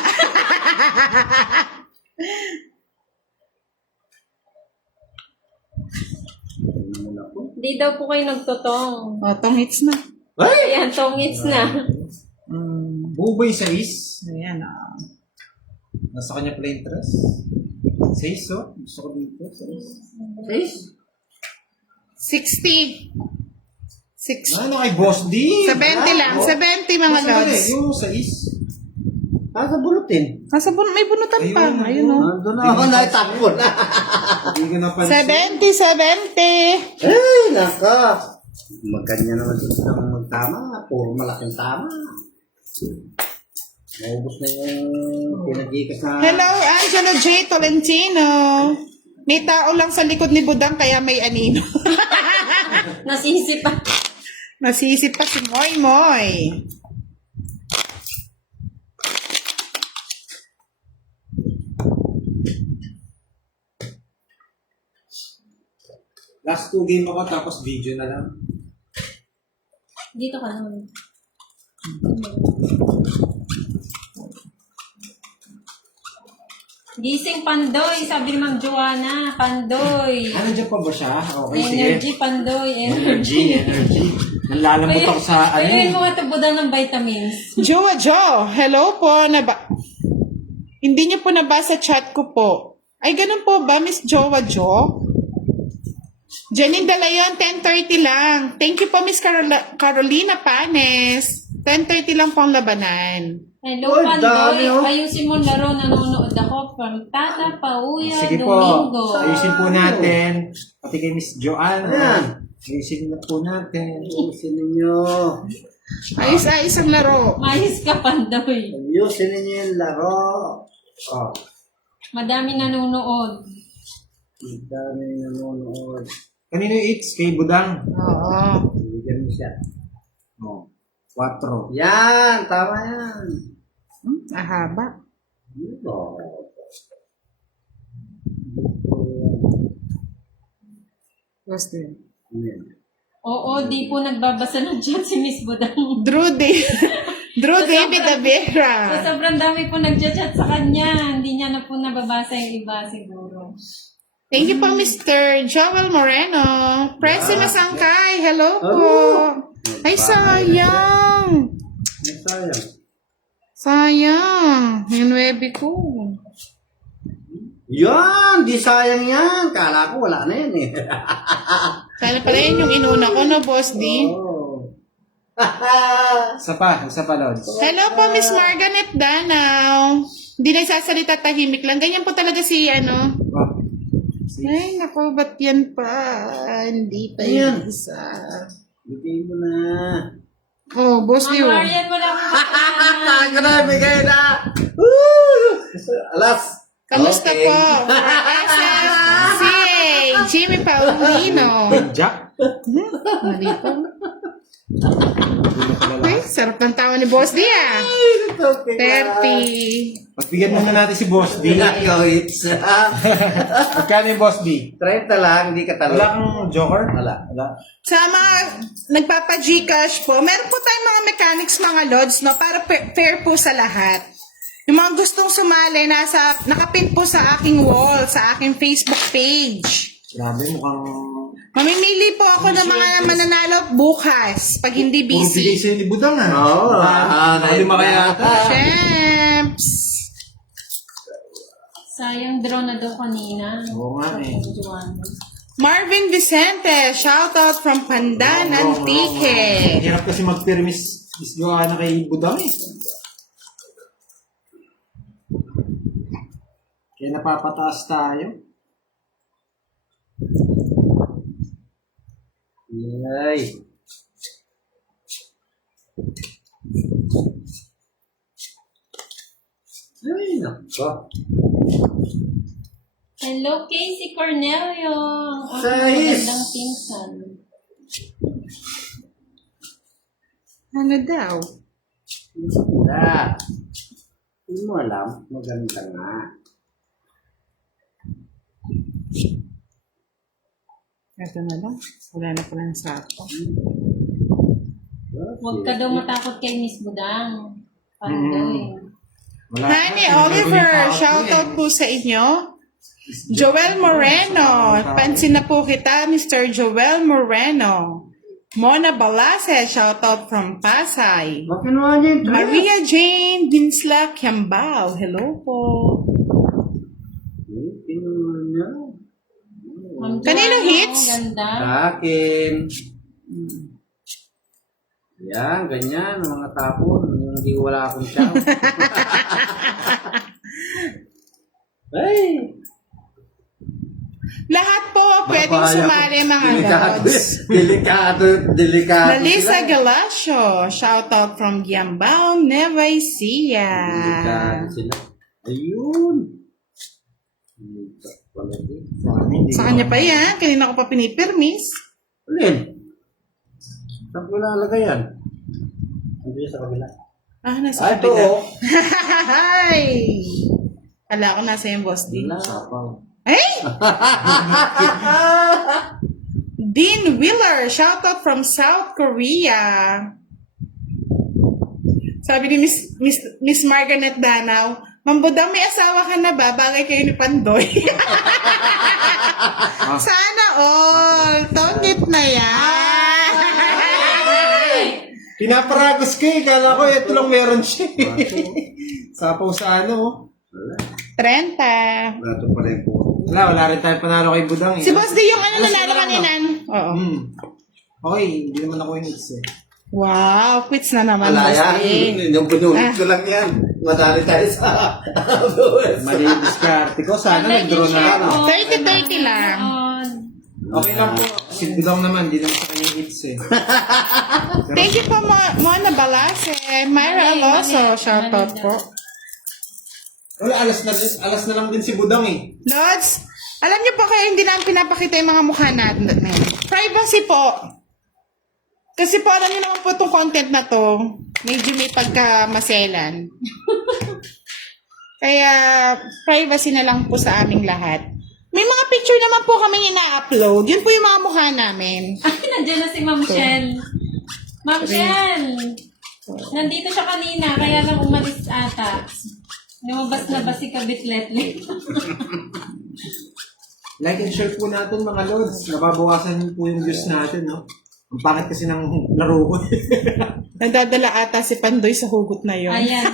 Di daw po kayo nagtotong. O, tong hits na. Ay! Ayan, tongits na. Buboy sa is. Ayan ah. Nasa kanya pala interest. Sa is, oh. Gusto ko dito. Sa is. Sis? 60. 60. Ano kay Boss D? 70 lang. 70 mga Mas madali, lods. yung sa is. Nasa bulutin. May bunutan pa. Ayun, Ayun o. Nandun na ako na itakbo na. Hindi ko napansin. 70. Ay, nako. Magkanya naman sila ng magtama. Puro malaking tama. Maubos na yung pinagikas na. Hello, Angelo J. Tolentino. May tao lang sa likod ni Budang kaya may anino. Nasisipa. Nasisip pa si Moy Moy. Last 2 game ako tapos video na lang. Dito ka lang. Gising Pandoy, sabi ni Ma'am Joanna. Pandoy. Ano dyan pa ba siya? Okay, sige. Energy, Pandoy. Energy. Energy. Nanlalamot ako sa ano. Ayun mo nga Budang ng vitamins. Joa Jo, hello po. Hindi niyo po nabasa chat ko po. Ay, ganun po ba, Miss Joa Jo? Janine Dalayon, 10:30 lang. Thank you po, Miss Carolina Panes. 10:30 lang po ang labanan. Hello, Uy, Pandoy. dami, oh. Ayusin mo laro, nanonood ako from Tata Pauya Sige po. Domingo. Ayusin po natin. Pati kay Miss Joanna. Ayan. Ayusin na po natin. Ayusin ninyo. Ayos-ayos ang laro. Mayos ka, Pandoy. Ayusin ninyo yung laro. Oh. Madami nanonood. Ang dami nanonood. Kanino yung eats? Kay Budang. Oo. Bigyan mo siya. Oh. 4. Yan, tama yan. Ahaba. Oh. What's that? Ayan. Oo, di po nagbabasa ng chat si Miss Budang. Drew David So, Avera. sobrang dami po nagchat-chat sa kanya. Hindi niya na po nababasa yung iba siguro. Thank you po, Mr. Joel Moreno. Presi Masangkay, hello po. Ay, sayang. Ay, sayang. Sayang. Yung 9 ko. Yan, di sayang yan. Kala ko wala na yan eh. Sana pala yun yung inuna ko, no, Boss D? Oh. Isa pa, Lods. Hello po, Miss Margaret Danaw. Hindi nagsasalita, tahimik lang. Ganyan po talaga si, ano. Oh. Ay, naku, ba't yan pa? Hindi pa Ayan. yung isa. Bigay mo na. Oh, Boss D. Ma'am oh. Marian, wala akong kasalanan. Ako na, bigay na. Woo! Alas. Kamusta Okay. po? Si Jimmy Paulino. Jack? Mali po. Ay, sarap ng tawa ni Boss D ah. Okay. 30. Pagbigyan muna natin si Boss D. Ikaw, it's Magkano yung Boss D? 30 lang, hindi ka talo. Wala kang joker? Wala. Sa mga nagpapa-Gcash po, meron po tayong mga mechanics, mga lods, no, para fair po sa lahat. Yung mga gustong sumali, nakapin po sa aking wall, sa aking Facebook page. Grabe, mukhang Mamimili po ako ng mga mananalo bukas pag hindi Puro bigay busy. sa'yo ni Budang ah. Oo. Nakalima kaya ata. Champs! Sayang draw na daw kanina. Oo nga eh. Juana. Marvin Vicente, shoutout from Pandan Antique. Hirap kasi mag-permis Miss Joanna kay Budang eh. Kaya napapataas tayo. Ay. Ay, nako. Hello, Casey Cornelio. Ang Sais. magandang pinsan. Ano daw? Maganda. Hindi mo alam. Maganda nga. Ito na lang. Wala na pala ng sapo. Huwag ka daw matakot kay Miss Budang. Pandoy. Wala Honey pa, Oliver, pinagawin pa ako shoutout eh. po sa inyo. Joel Moreno, pansin na po kita, Mr. Joel Moreno. Mona Balase, shoutout from Pasay. Bakit naman yun? Maria Jane Vinsla Kiambao, hello po. Pinuman niya. Ma'am Kanino Joanna, hits? ang Ganda. Sa akin. Yan, ganyan. Ang mga tapon. Yung hindi wala akong chow. Ay! Lahat po pwedeng Babaya ko. sumali mga Delikado. lods. Delikado Melissa sila. Galasio, shoutout from Giambao, Nueva Ecija. Delikado sila. Ayun. Wala din. Sa kanya pa yan, kanina ko pa pinipirmis. Alin? Saan ko nalagay yan? Hindi sa kabila. Ah, nasa Ay, ito kabila. oh. Hi! Kala ko nasa yung boss din. Wala. Hey! Dean Wheeler, shoutout from South Korea. Sabi ni Miss Margaret Danaw, Mambudang, may asawa ka na ba? Bagay kayo ni Pandoy. Sana all. Tongit na yan. Pinaparagos ko eh. Kala ko ito lang meron siya. Sapaw sa ano. 30. Wala ito pa rin po. Wala rin tayo panalo kay Budang eh. Si Boss D yung ano nanalo kaninan. Oo. Okay, hindi naman ako yung hits eh. Wow, quits na naman, Wala Boss yan. D. Yung pinulit ko lang yan. Madali tayo sa Mali yung diskarte ko. Sana nag-draw na lang. 30-30 lang. Okay lang po. Si Budang naman, hindi naman sa kanyang hits eh. Thank you po, Mona Balase. Myra Aloso, shoutout po. Wala, alas na lang din si Budang eh. Lods, alam niyo po kaya hindi namin pinapakita yung mga mukha natin. Privacy po. Kasi po alam niyo naman po itong content na to, medyo may pagkamaselan. Kaya privacy na lang po sa aming lahat. May mga picture naman po kami ina-upload. Yun po yung mga mukha namin. Ay, nandiyan na si Ma'am Shell. Ma'am Shell! Nandito siya kanina, kaya lang umalis ata. Lumabas na ba si Kabitletli? Like and share po natin mga lods. Nababawasan po yung views natin, no? Ang pangit kasi ng laro ko. Nagdadala ata si Pandoy sa hugot na yun. Ayan.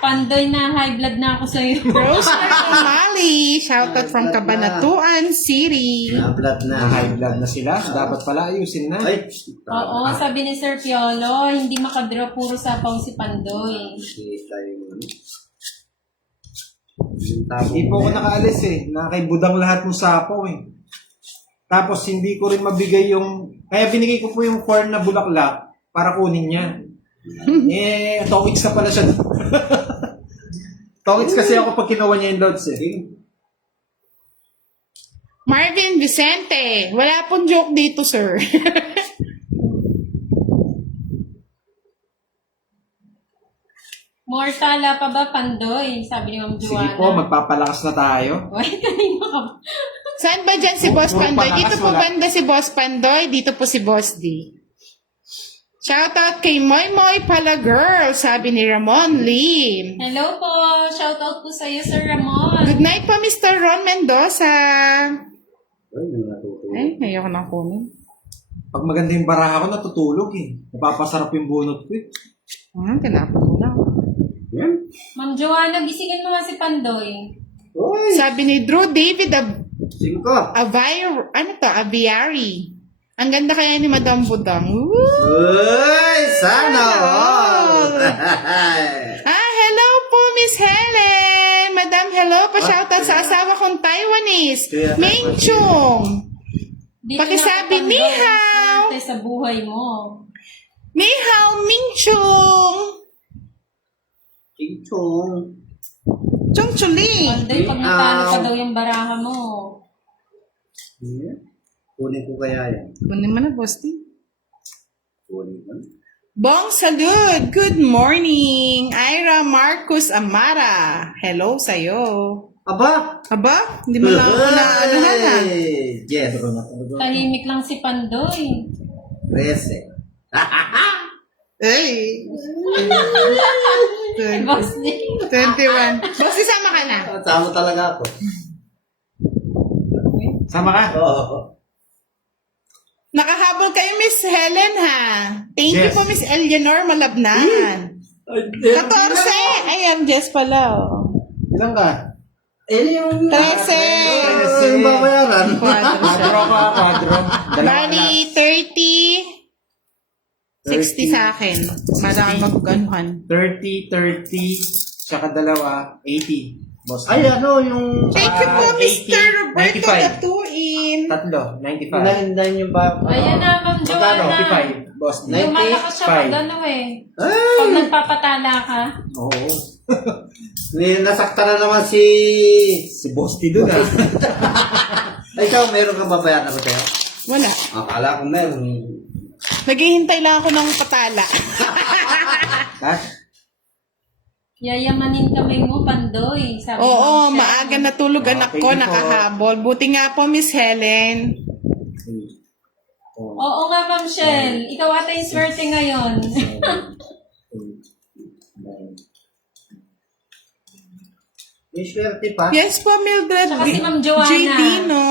Pandoy na, high blood na ako sa'yo. Rosemary O'Malley, shoutout from Cabanatuan City. Nablat na. High blood na sila. Dapat pala ayusin na. Ay! Oo, sabi ni Sir Piolo, hindi makadraw puro sapaw si Pandoy. Kita yung ano. Hindi po ako nakaalis eh. Nakaibudang lahat ng sapaw eh. Tapos hindi ko rin mabigay yung... Kaya binigay ko po yung corn na bulaklak para kunin niya. Eh, tokics na pala siya. Tokics kasi ako pag kinuha niya yung lods eh. Marvin Vicente, wala pong joke dito, sir. Mortala pa ba, Pandoy? Sabi ni Ma'am Joanna. Sige po, magpapalakas na tayo. Uy, kanina ka. Saan ba dyan si Boss Puro Pandoy? palakas, Dito po wala. banda si Boss Pandoy, dito po si Boss D. Shoutout kay Moy Moy pala girl, sabi ni Ramon Lim. Hello po. Shoutout po sa'yo, Sir Ramon. Good night po, Mr. Ron Mendoza. Ay, may natutuwa. ayoko na kunin. Pag maganda yung baraha ko, natutulog eh. Napapasarap yung bunot ko eh. Tinapon ko na. Yan. Ma'am Joanna, gisingin mo nga si Pandoy. Uy, Sabi ni Drew David, 5. aviary. Ang ganda kaya ni Madam Budang. Woo! Uy, sana all. Hello po, Miss Helen. Madam, hello. Pa-shoutout sa asawa kong Taiwanese, Ming Chung. Dito Pakisabi, na, Pandoy, ni hao. swerte sa buhay mo. Ni hao, Ming Chung. Ching-chong. Chung Chuling. Pandoy, pag natalo pa daw yung baraha mo. Yeah. Kunin ko kaya yan. Kunin mo na, Bosti. Kunin ko. Bong Salud, good morning. Ira Marcos Amara. Hello sa'yo. Aba! Aba, hindi mo lang ako na ano na. Hey, yes. Tahimik lang si Pandoy. 13. Ay. Boss Nick. 21. Boss, isama ka na. Sama talaga ako. Sama ka? Oo. Nakahabol kayo, Miss Helen, ha? Thank you Yes. po, Miss Eleanor Malabnan. 14. Ayan, Jess pala. Oh. Ilan ka? Yung 13. Yung babayaran. Quadro ka, quadro. Dalawa na. Bali, 30. 60 sa akin. Marami mag-anuhan. 30, 30, saka dalawa, 80. Boss. Ay, ano, yung... Thank you po, 80, Mr. Roberto 95. Datuin. Tatlo, 95. Nine yung ba? Ayan na, Ma'am Magkano? Joanna. 55. Boss. Nine- Lumalakas siya 95. pag ano eh. Ay! Pag nagpapatala ka. Oo. Nasakta na naman si... Si Boss T doon ah. Ay, ikaw, meron kang babayaran ako sa'yo? Wala. Akala ko meron. Naghihintay lang ako ng patala. Ha? Yayamanin kamay mo, Pandoy. Sabi Oo, mo siya. maaga natulog anak ko, Okay po. nakahabol. Buti nga po, Miss Helen. Oo nga, Ma'am Shell. Ikaw ata yung swerte ngayon. May swerte pa. Yes po, Mildred. Tsaka si Ma'am Joanna. JD, no?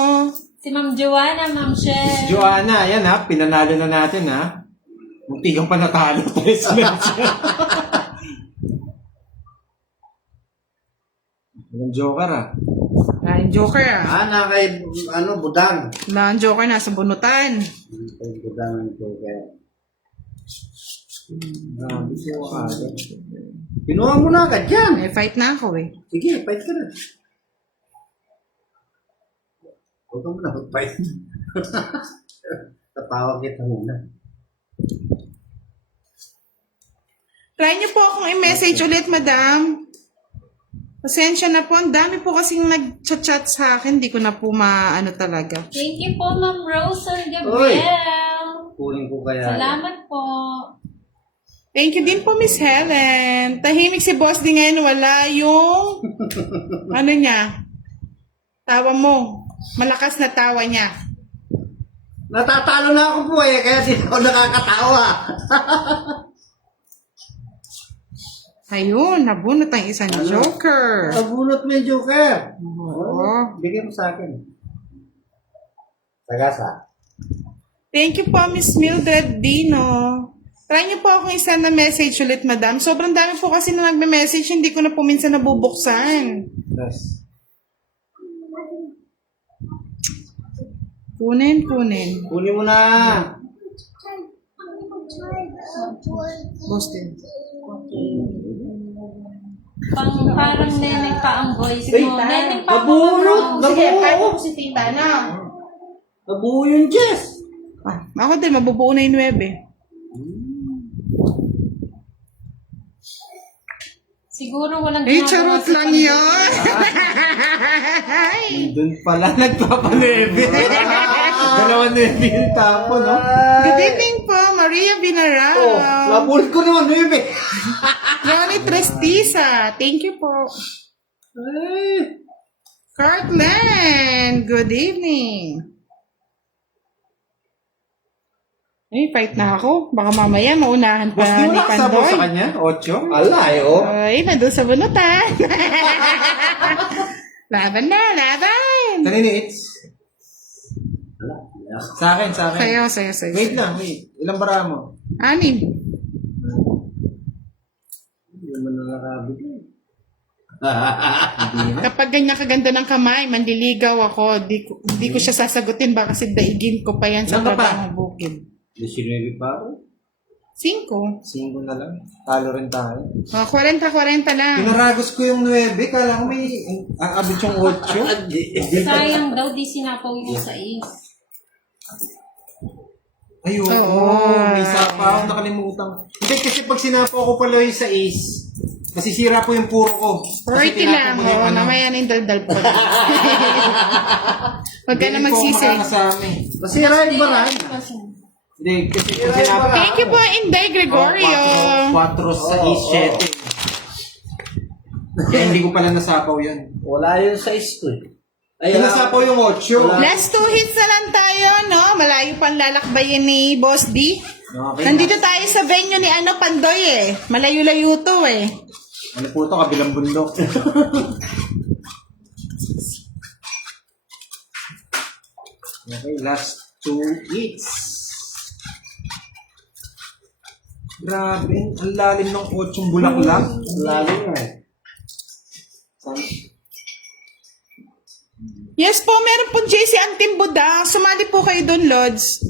Si Ma'am Joanna, Ma'am Shell. Joanna, yan ha. Pinanalo na natin ha. Munti kang pa natalo. Ang joker ah. Ang joker, ah. Kay, budang. Ang joker nasa bunutan. Kay budang ang joker. Grabe ko agad. Pinuha mo na agad yan. May fight na ako, eh. Sige, fight ka na. Huwag ka muna mag-fight. Tatawag kita muna. Try niyo po akong i-message ulit, madam. Pasensya na po. Ang dami po kasing nag-chat-chat sa akin. Hindi ko na po maano talaga. Thank you po, Ma'am Rosan Gabriel. Kunin ko kaya. Salamat po. Thank you din po, Miss Helen. Tahimik si boss din ngayon. Wala yung... ano niya? Tawa mo. Malakas na tawa niya. Natatalo na ako po eh, kaya di ako nakakatawa. Ayun, nabunot ang isang joker. Nabunot mo yung joker. Oo. Bigyan mo sa akin. Sagasa. Thank you po, Miss Mildred Dino. Try niyo po akong isa na message ulit, madam. Sobrang dami po kasi na nagme-message, hindi ko na po minsan nabubuksan. Yes. Kunin. Kunin mo na. Boston. Parang neneng pa ang voice Ay, mo. Neneng pa nabunot. Nabuo. si tita na. Nabuo yung Jess. Ako din, mabubuo na yung 9. Siguro walang Charot si lang Pandoy. yun. Doon pala nagpapanebe. Dalawa nebe yung tapo, no? Good evening po, Maria Binarao. Oh, nabunot ko naman, baby. Ronnie Trestiza, thank you po. Ay. Cartland, good evening. Ay, fight na ako. Baka mamaya maunahan Boss, pa di mo ni nakasabot Pandoy. sa kanya? 8? Alay, oh. Ay, nandun sa bunutan. Laban na, laban. Kanina it's? Ala, Sa akin, sa akin. Sa'yo. Wait lang, wait. Ilang bara mo? 6. Hindi naman nakakabit. Kapag ganyan kaganda ng kamay, manliligaw ako. Di ko siya sasagutin ba kasi daigin ko pa yan sa Ilan ka pa? trabahong bukid. 19 pa ako. 5. 5 na lang. Talo rin tayo. 40 lang. Pinaragos ko yung 9. Kala ko may aabot yung 8. Sayang daw, di sinapaw yung 6. Ayun, Oo. may sapa ako nakalimutan. Hindi, kasi pag sinapo ko pala yung 6, masisira po yung puro ko. Kasi 40 lang. tinapon ko yung Oo, namaya na yung daldal po. Huwag ka na Hindi po ako magsisi. makakasama eh. Masira yung baran. Hindi, kasi pag sinapo ko. Thank you po, Inday Gregorio. 4, 6, 7. Kaya hindi ko pala nasapaw yan. Wala yung size ko eh. Ay, Nasapaw yung 8. Last 2 hits na lang tayo, no? Malayo pang lalakbayin ni Boss D. Okay. Nandito tayo sa venue ni Pandoy eh. Malayo-layo to eh. Ano po ito? Kabilang bundok. Okay, last 2 hits. Grabe, ang lalim ng 8 bulaklak. lalo nga eh. Yes po, meron po JC Antim Buda. Sumali po kayo doon, Lods.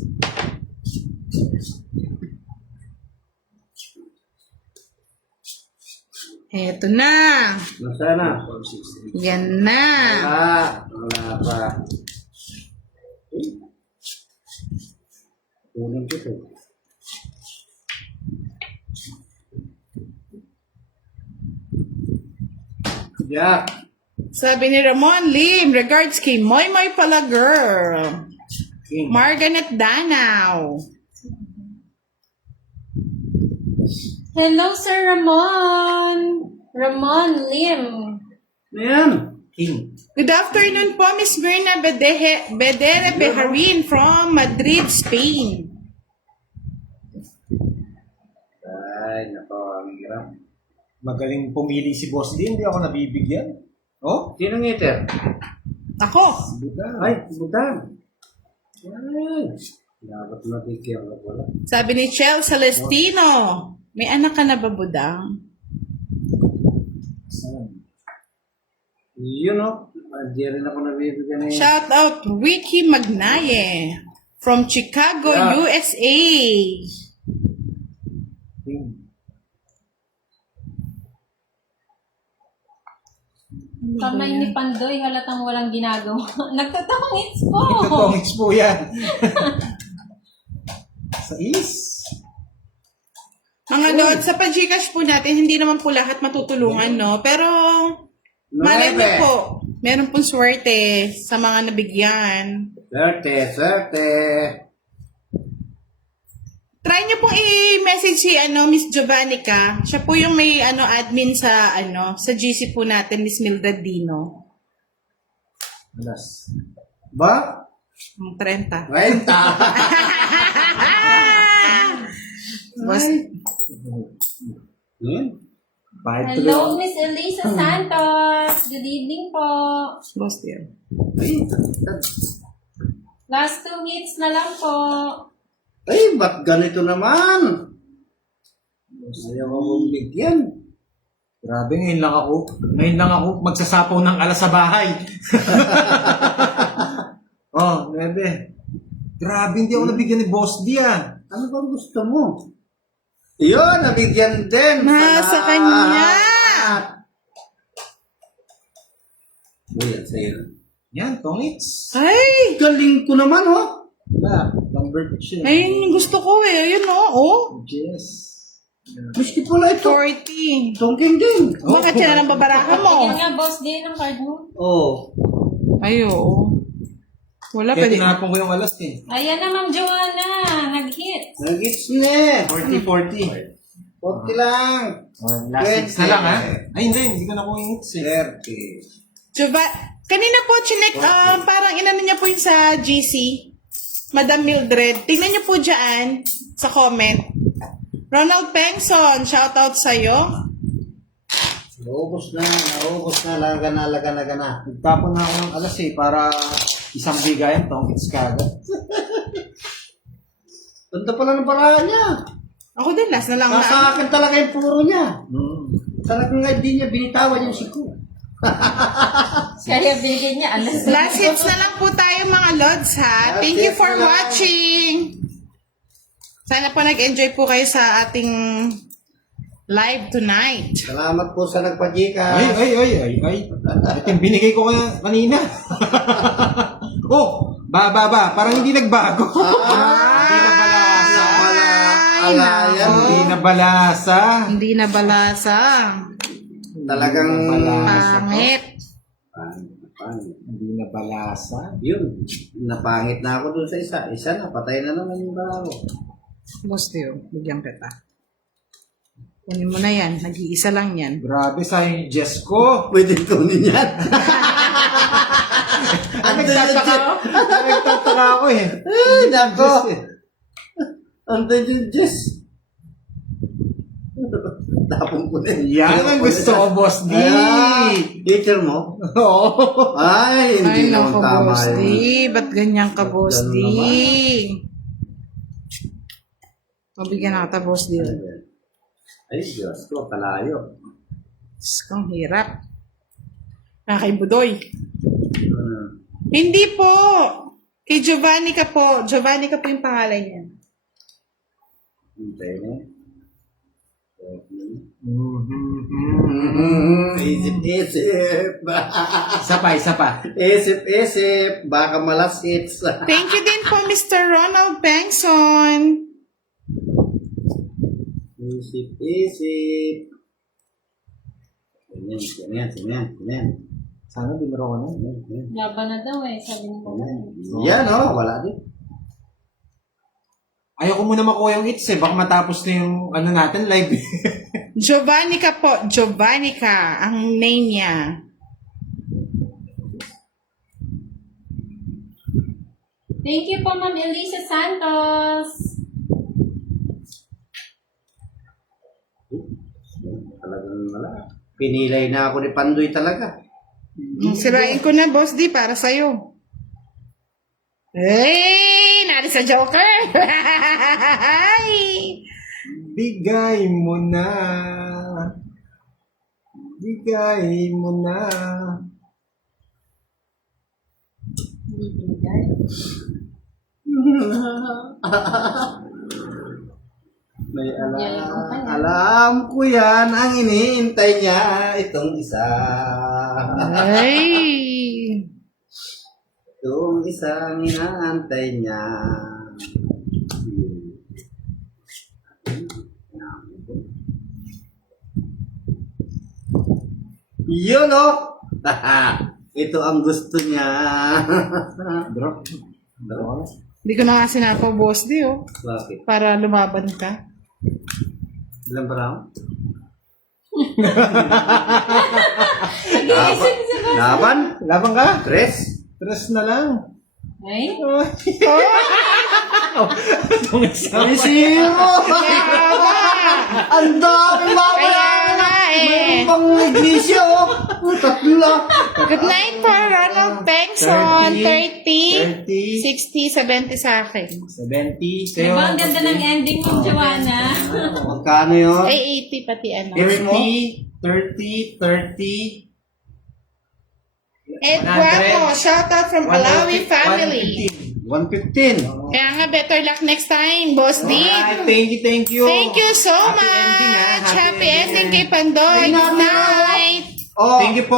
Eto na. Nasaan na? Yan na. Wala pa. Kunin ko ito. Yeah. Sabi ni Ramon Lim, regards kay Moy Moy pala girl. Margaret Danaw. Hello, Sir Ramon. Ramon Lim. Ayan. King. Good afternoon po, Miss Mirna Bedere Beharin from Madrid, Spain. Ay, nako, ang hirap. Magaling pumili si Boss D, hindi ako nabibigyan. Oh? Sino ngiter? Ako. Ay, butan. Ay, dapat mabigyan ka pala. Sabi ni Chel Celestino, may anak ka na ba, Budang? Yun o. Hindi rin ako nabibigyan eh. Shout out Ricky Magnaye from Chicago, Yeah. USA. Kamay ni Pandoy, halatang walang ginagawa. Nagtatangits po. Nagtatongits po yan. Sa is. Mga Lord, sa pag-Gcash po natin, hindi naman po lahat matutulungan, no? Pero, malay mo po, meron pong swerte sa mga nabigyan. Swerte. Try niyo pong i-message si Miss Giovannica. Siya po yung may admin sa sa GC po natin, Miss Mildred Dino. Alas. Ba? 30. Renta. Boss, Yun. Bakit Hello, Miss Elisa Santos. Good evening po. boss dear. Last 2 hits na lang po. Ay, ba't ganito naman? Ayaw ko mong bigyan. Grabe, ngayon lang ako magsasapaw ng alas sa bahay. Oh, bebe. Grabe, hindi ako nabigyan ni Boss D ah. Ano bang gusto mo? Yun, nabigyan din. Nasa Salamat. kanya. Uy, yan sa'yo. Yan, tongits. Ay! Galing ko naman, oh. Wala, number siya. Ayun yung gusto ko eh. Ayun oh. Yes. Miski pala ito. 40. Tongking din. Bakit yan ang babarahan mo? Bigyan nga, boss din ng card mo. Oh. Ay, oo. Wala Kaya pwede. tinapon ko yung alas eh. Ayan na, Ma'am Joanna. Nag-hit. Nag-hits na. 40-40. 40 lang. Oh, last hits na lang ha. Ay, hindi ko na kung hits eh. 30. Diba, kanina po, chinek, parang inano niya po yung sa GC. Madam Mildred. Tingnan niyo po dyan sa comment. Ronald Pengson, shoutout sa'yo. Naubos na. Laga na. Nagtapon na ako ng alas eh para isang bigayan tongits ka agad. Ganda pala ng paraan niya. Ako din, last na lang. Nasa akin talaga yung puro niya. Mm. Talagang nga hindi niya binitawan yung siku. Kaya bigyan niya, Last hits na lang po tayo mga Lods ha. Thank you for watching. Sana po nag-enjoy po kayo sa ating live tonight. Salamat po sa nagpa-Gcash. Ay. Ito yung binigay ko kanina. Oh, ba. Parang hindi nagbago. Ay, Hindi na balasa. Hindi na balasa. Talagang Pangit. Pangit. Hindi na balasa. Yun. Napangit na ako dun sa isa. Isa na. Patay na naman yung bago. Boss Dio, bigyan kita. Kunin mo na yan. Nag-iisa lang yan. Grabe sa yung Jess ko. Pwede kunin yan. Nagtataka ako eh. Ay, nako. Jess eh. Andan yung Jess. Tapong ko na. Yan ang gusto ko, Boss D. Teacher mo? Oo. Ay, Ay, hindi naman naku, tama Boss D. yun. Ba't ganyan ka, Boss D? Ganun Mabigyan na kita, Boss D. Ay, Diyos ko, kalayo. Diyos ko, ang hirap. Kay Budoy. Hindi po. Kay Giovanni ka po. Giovanni ka po yung pangalan niya. Hintay na. Mhm. Isip-isip. Isa pa. Isip-isip. Baka malasits. Thank you din po, Mr. Ronald Bengson. Isip-isip. Ganyan. Sana binuro ko na. Ganyan. Laban na daw eh, sabi mo. Yan, oh, wala din. Ayoko muna makuha yung hits eh. Baka matapos na yung ano natin live. Giovanni ka po. Giovanni ka. Ang name niya. Thank you po, Ma'am Elisa Santos. Talagang wala. Pinilay na ako ni Pandoy talaga. Sirain ko na, Boss D, para sa'yo. Hey! Nari sa Joker! Bigay mo na. Bigay mo na. Hindi binigay. May alam ko yan ang iniintay niya itong isa. Ay! Itong isang inaantay niya. Yun oh! Ito ang gusto niya. Drop. Hindi ko na nga sinapaw, Boss D, oh. Bakit? Para lumaban ka. Ilan ba raw? Nag-iisip siya ba? Laban? Laban ka? Tres? Tres na lang. Ay? Itong isa. Ay, zero! Ang dami Kaya mamaya! nga eh. Mayroon pang iglesia oh! Tatlo! Good night po, Ronald Bengson. 30, 30, 60, 70 sa akin. 70. Diba ang ganda ng ending mo, Joanna? Magkano yun? Ay, 80 pati ano. 30, 30. Ed Guapo, shout out from Alawi family. 115. Kaya nga, better luck next time, Boss D. Alright, thank you. Thank you so Happy much. ending, ah. Happy ending kay Pandoy. Good night. Oh, Thank you po.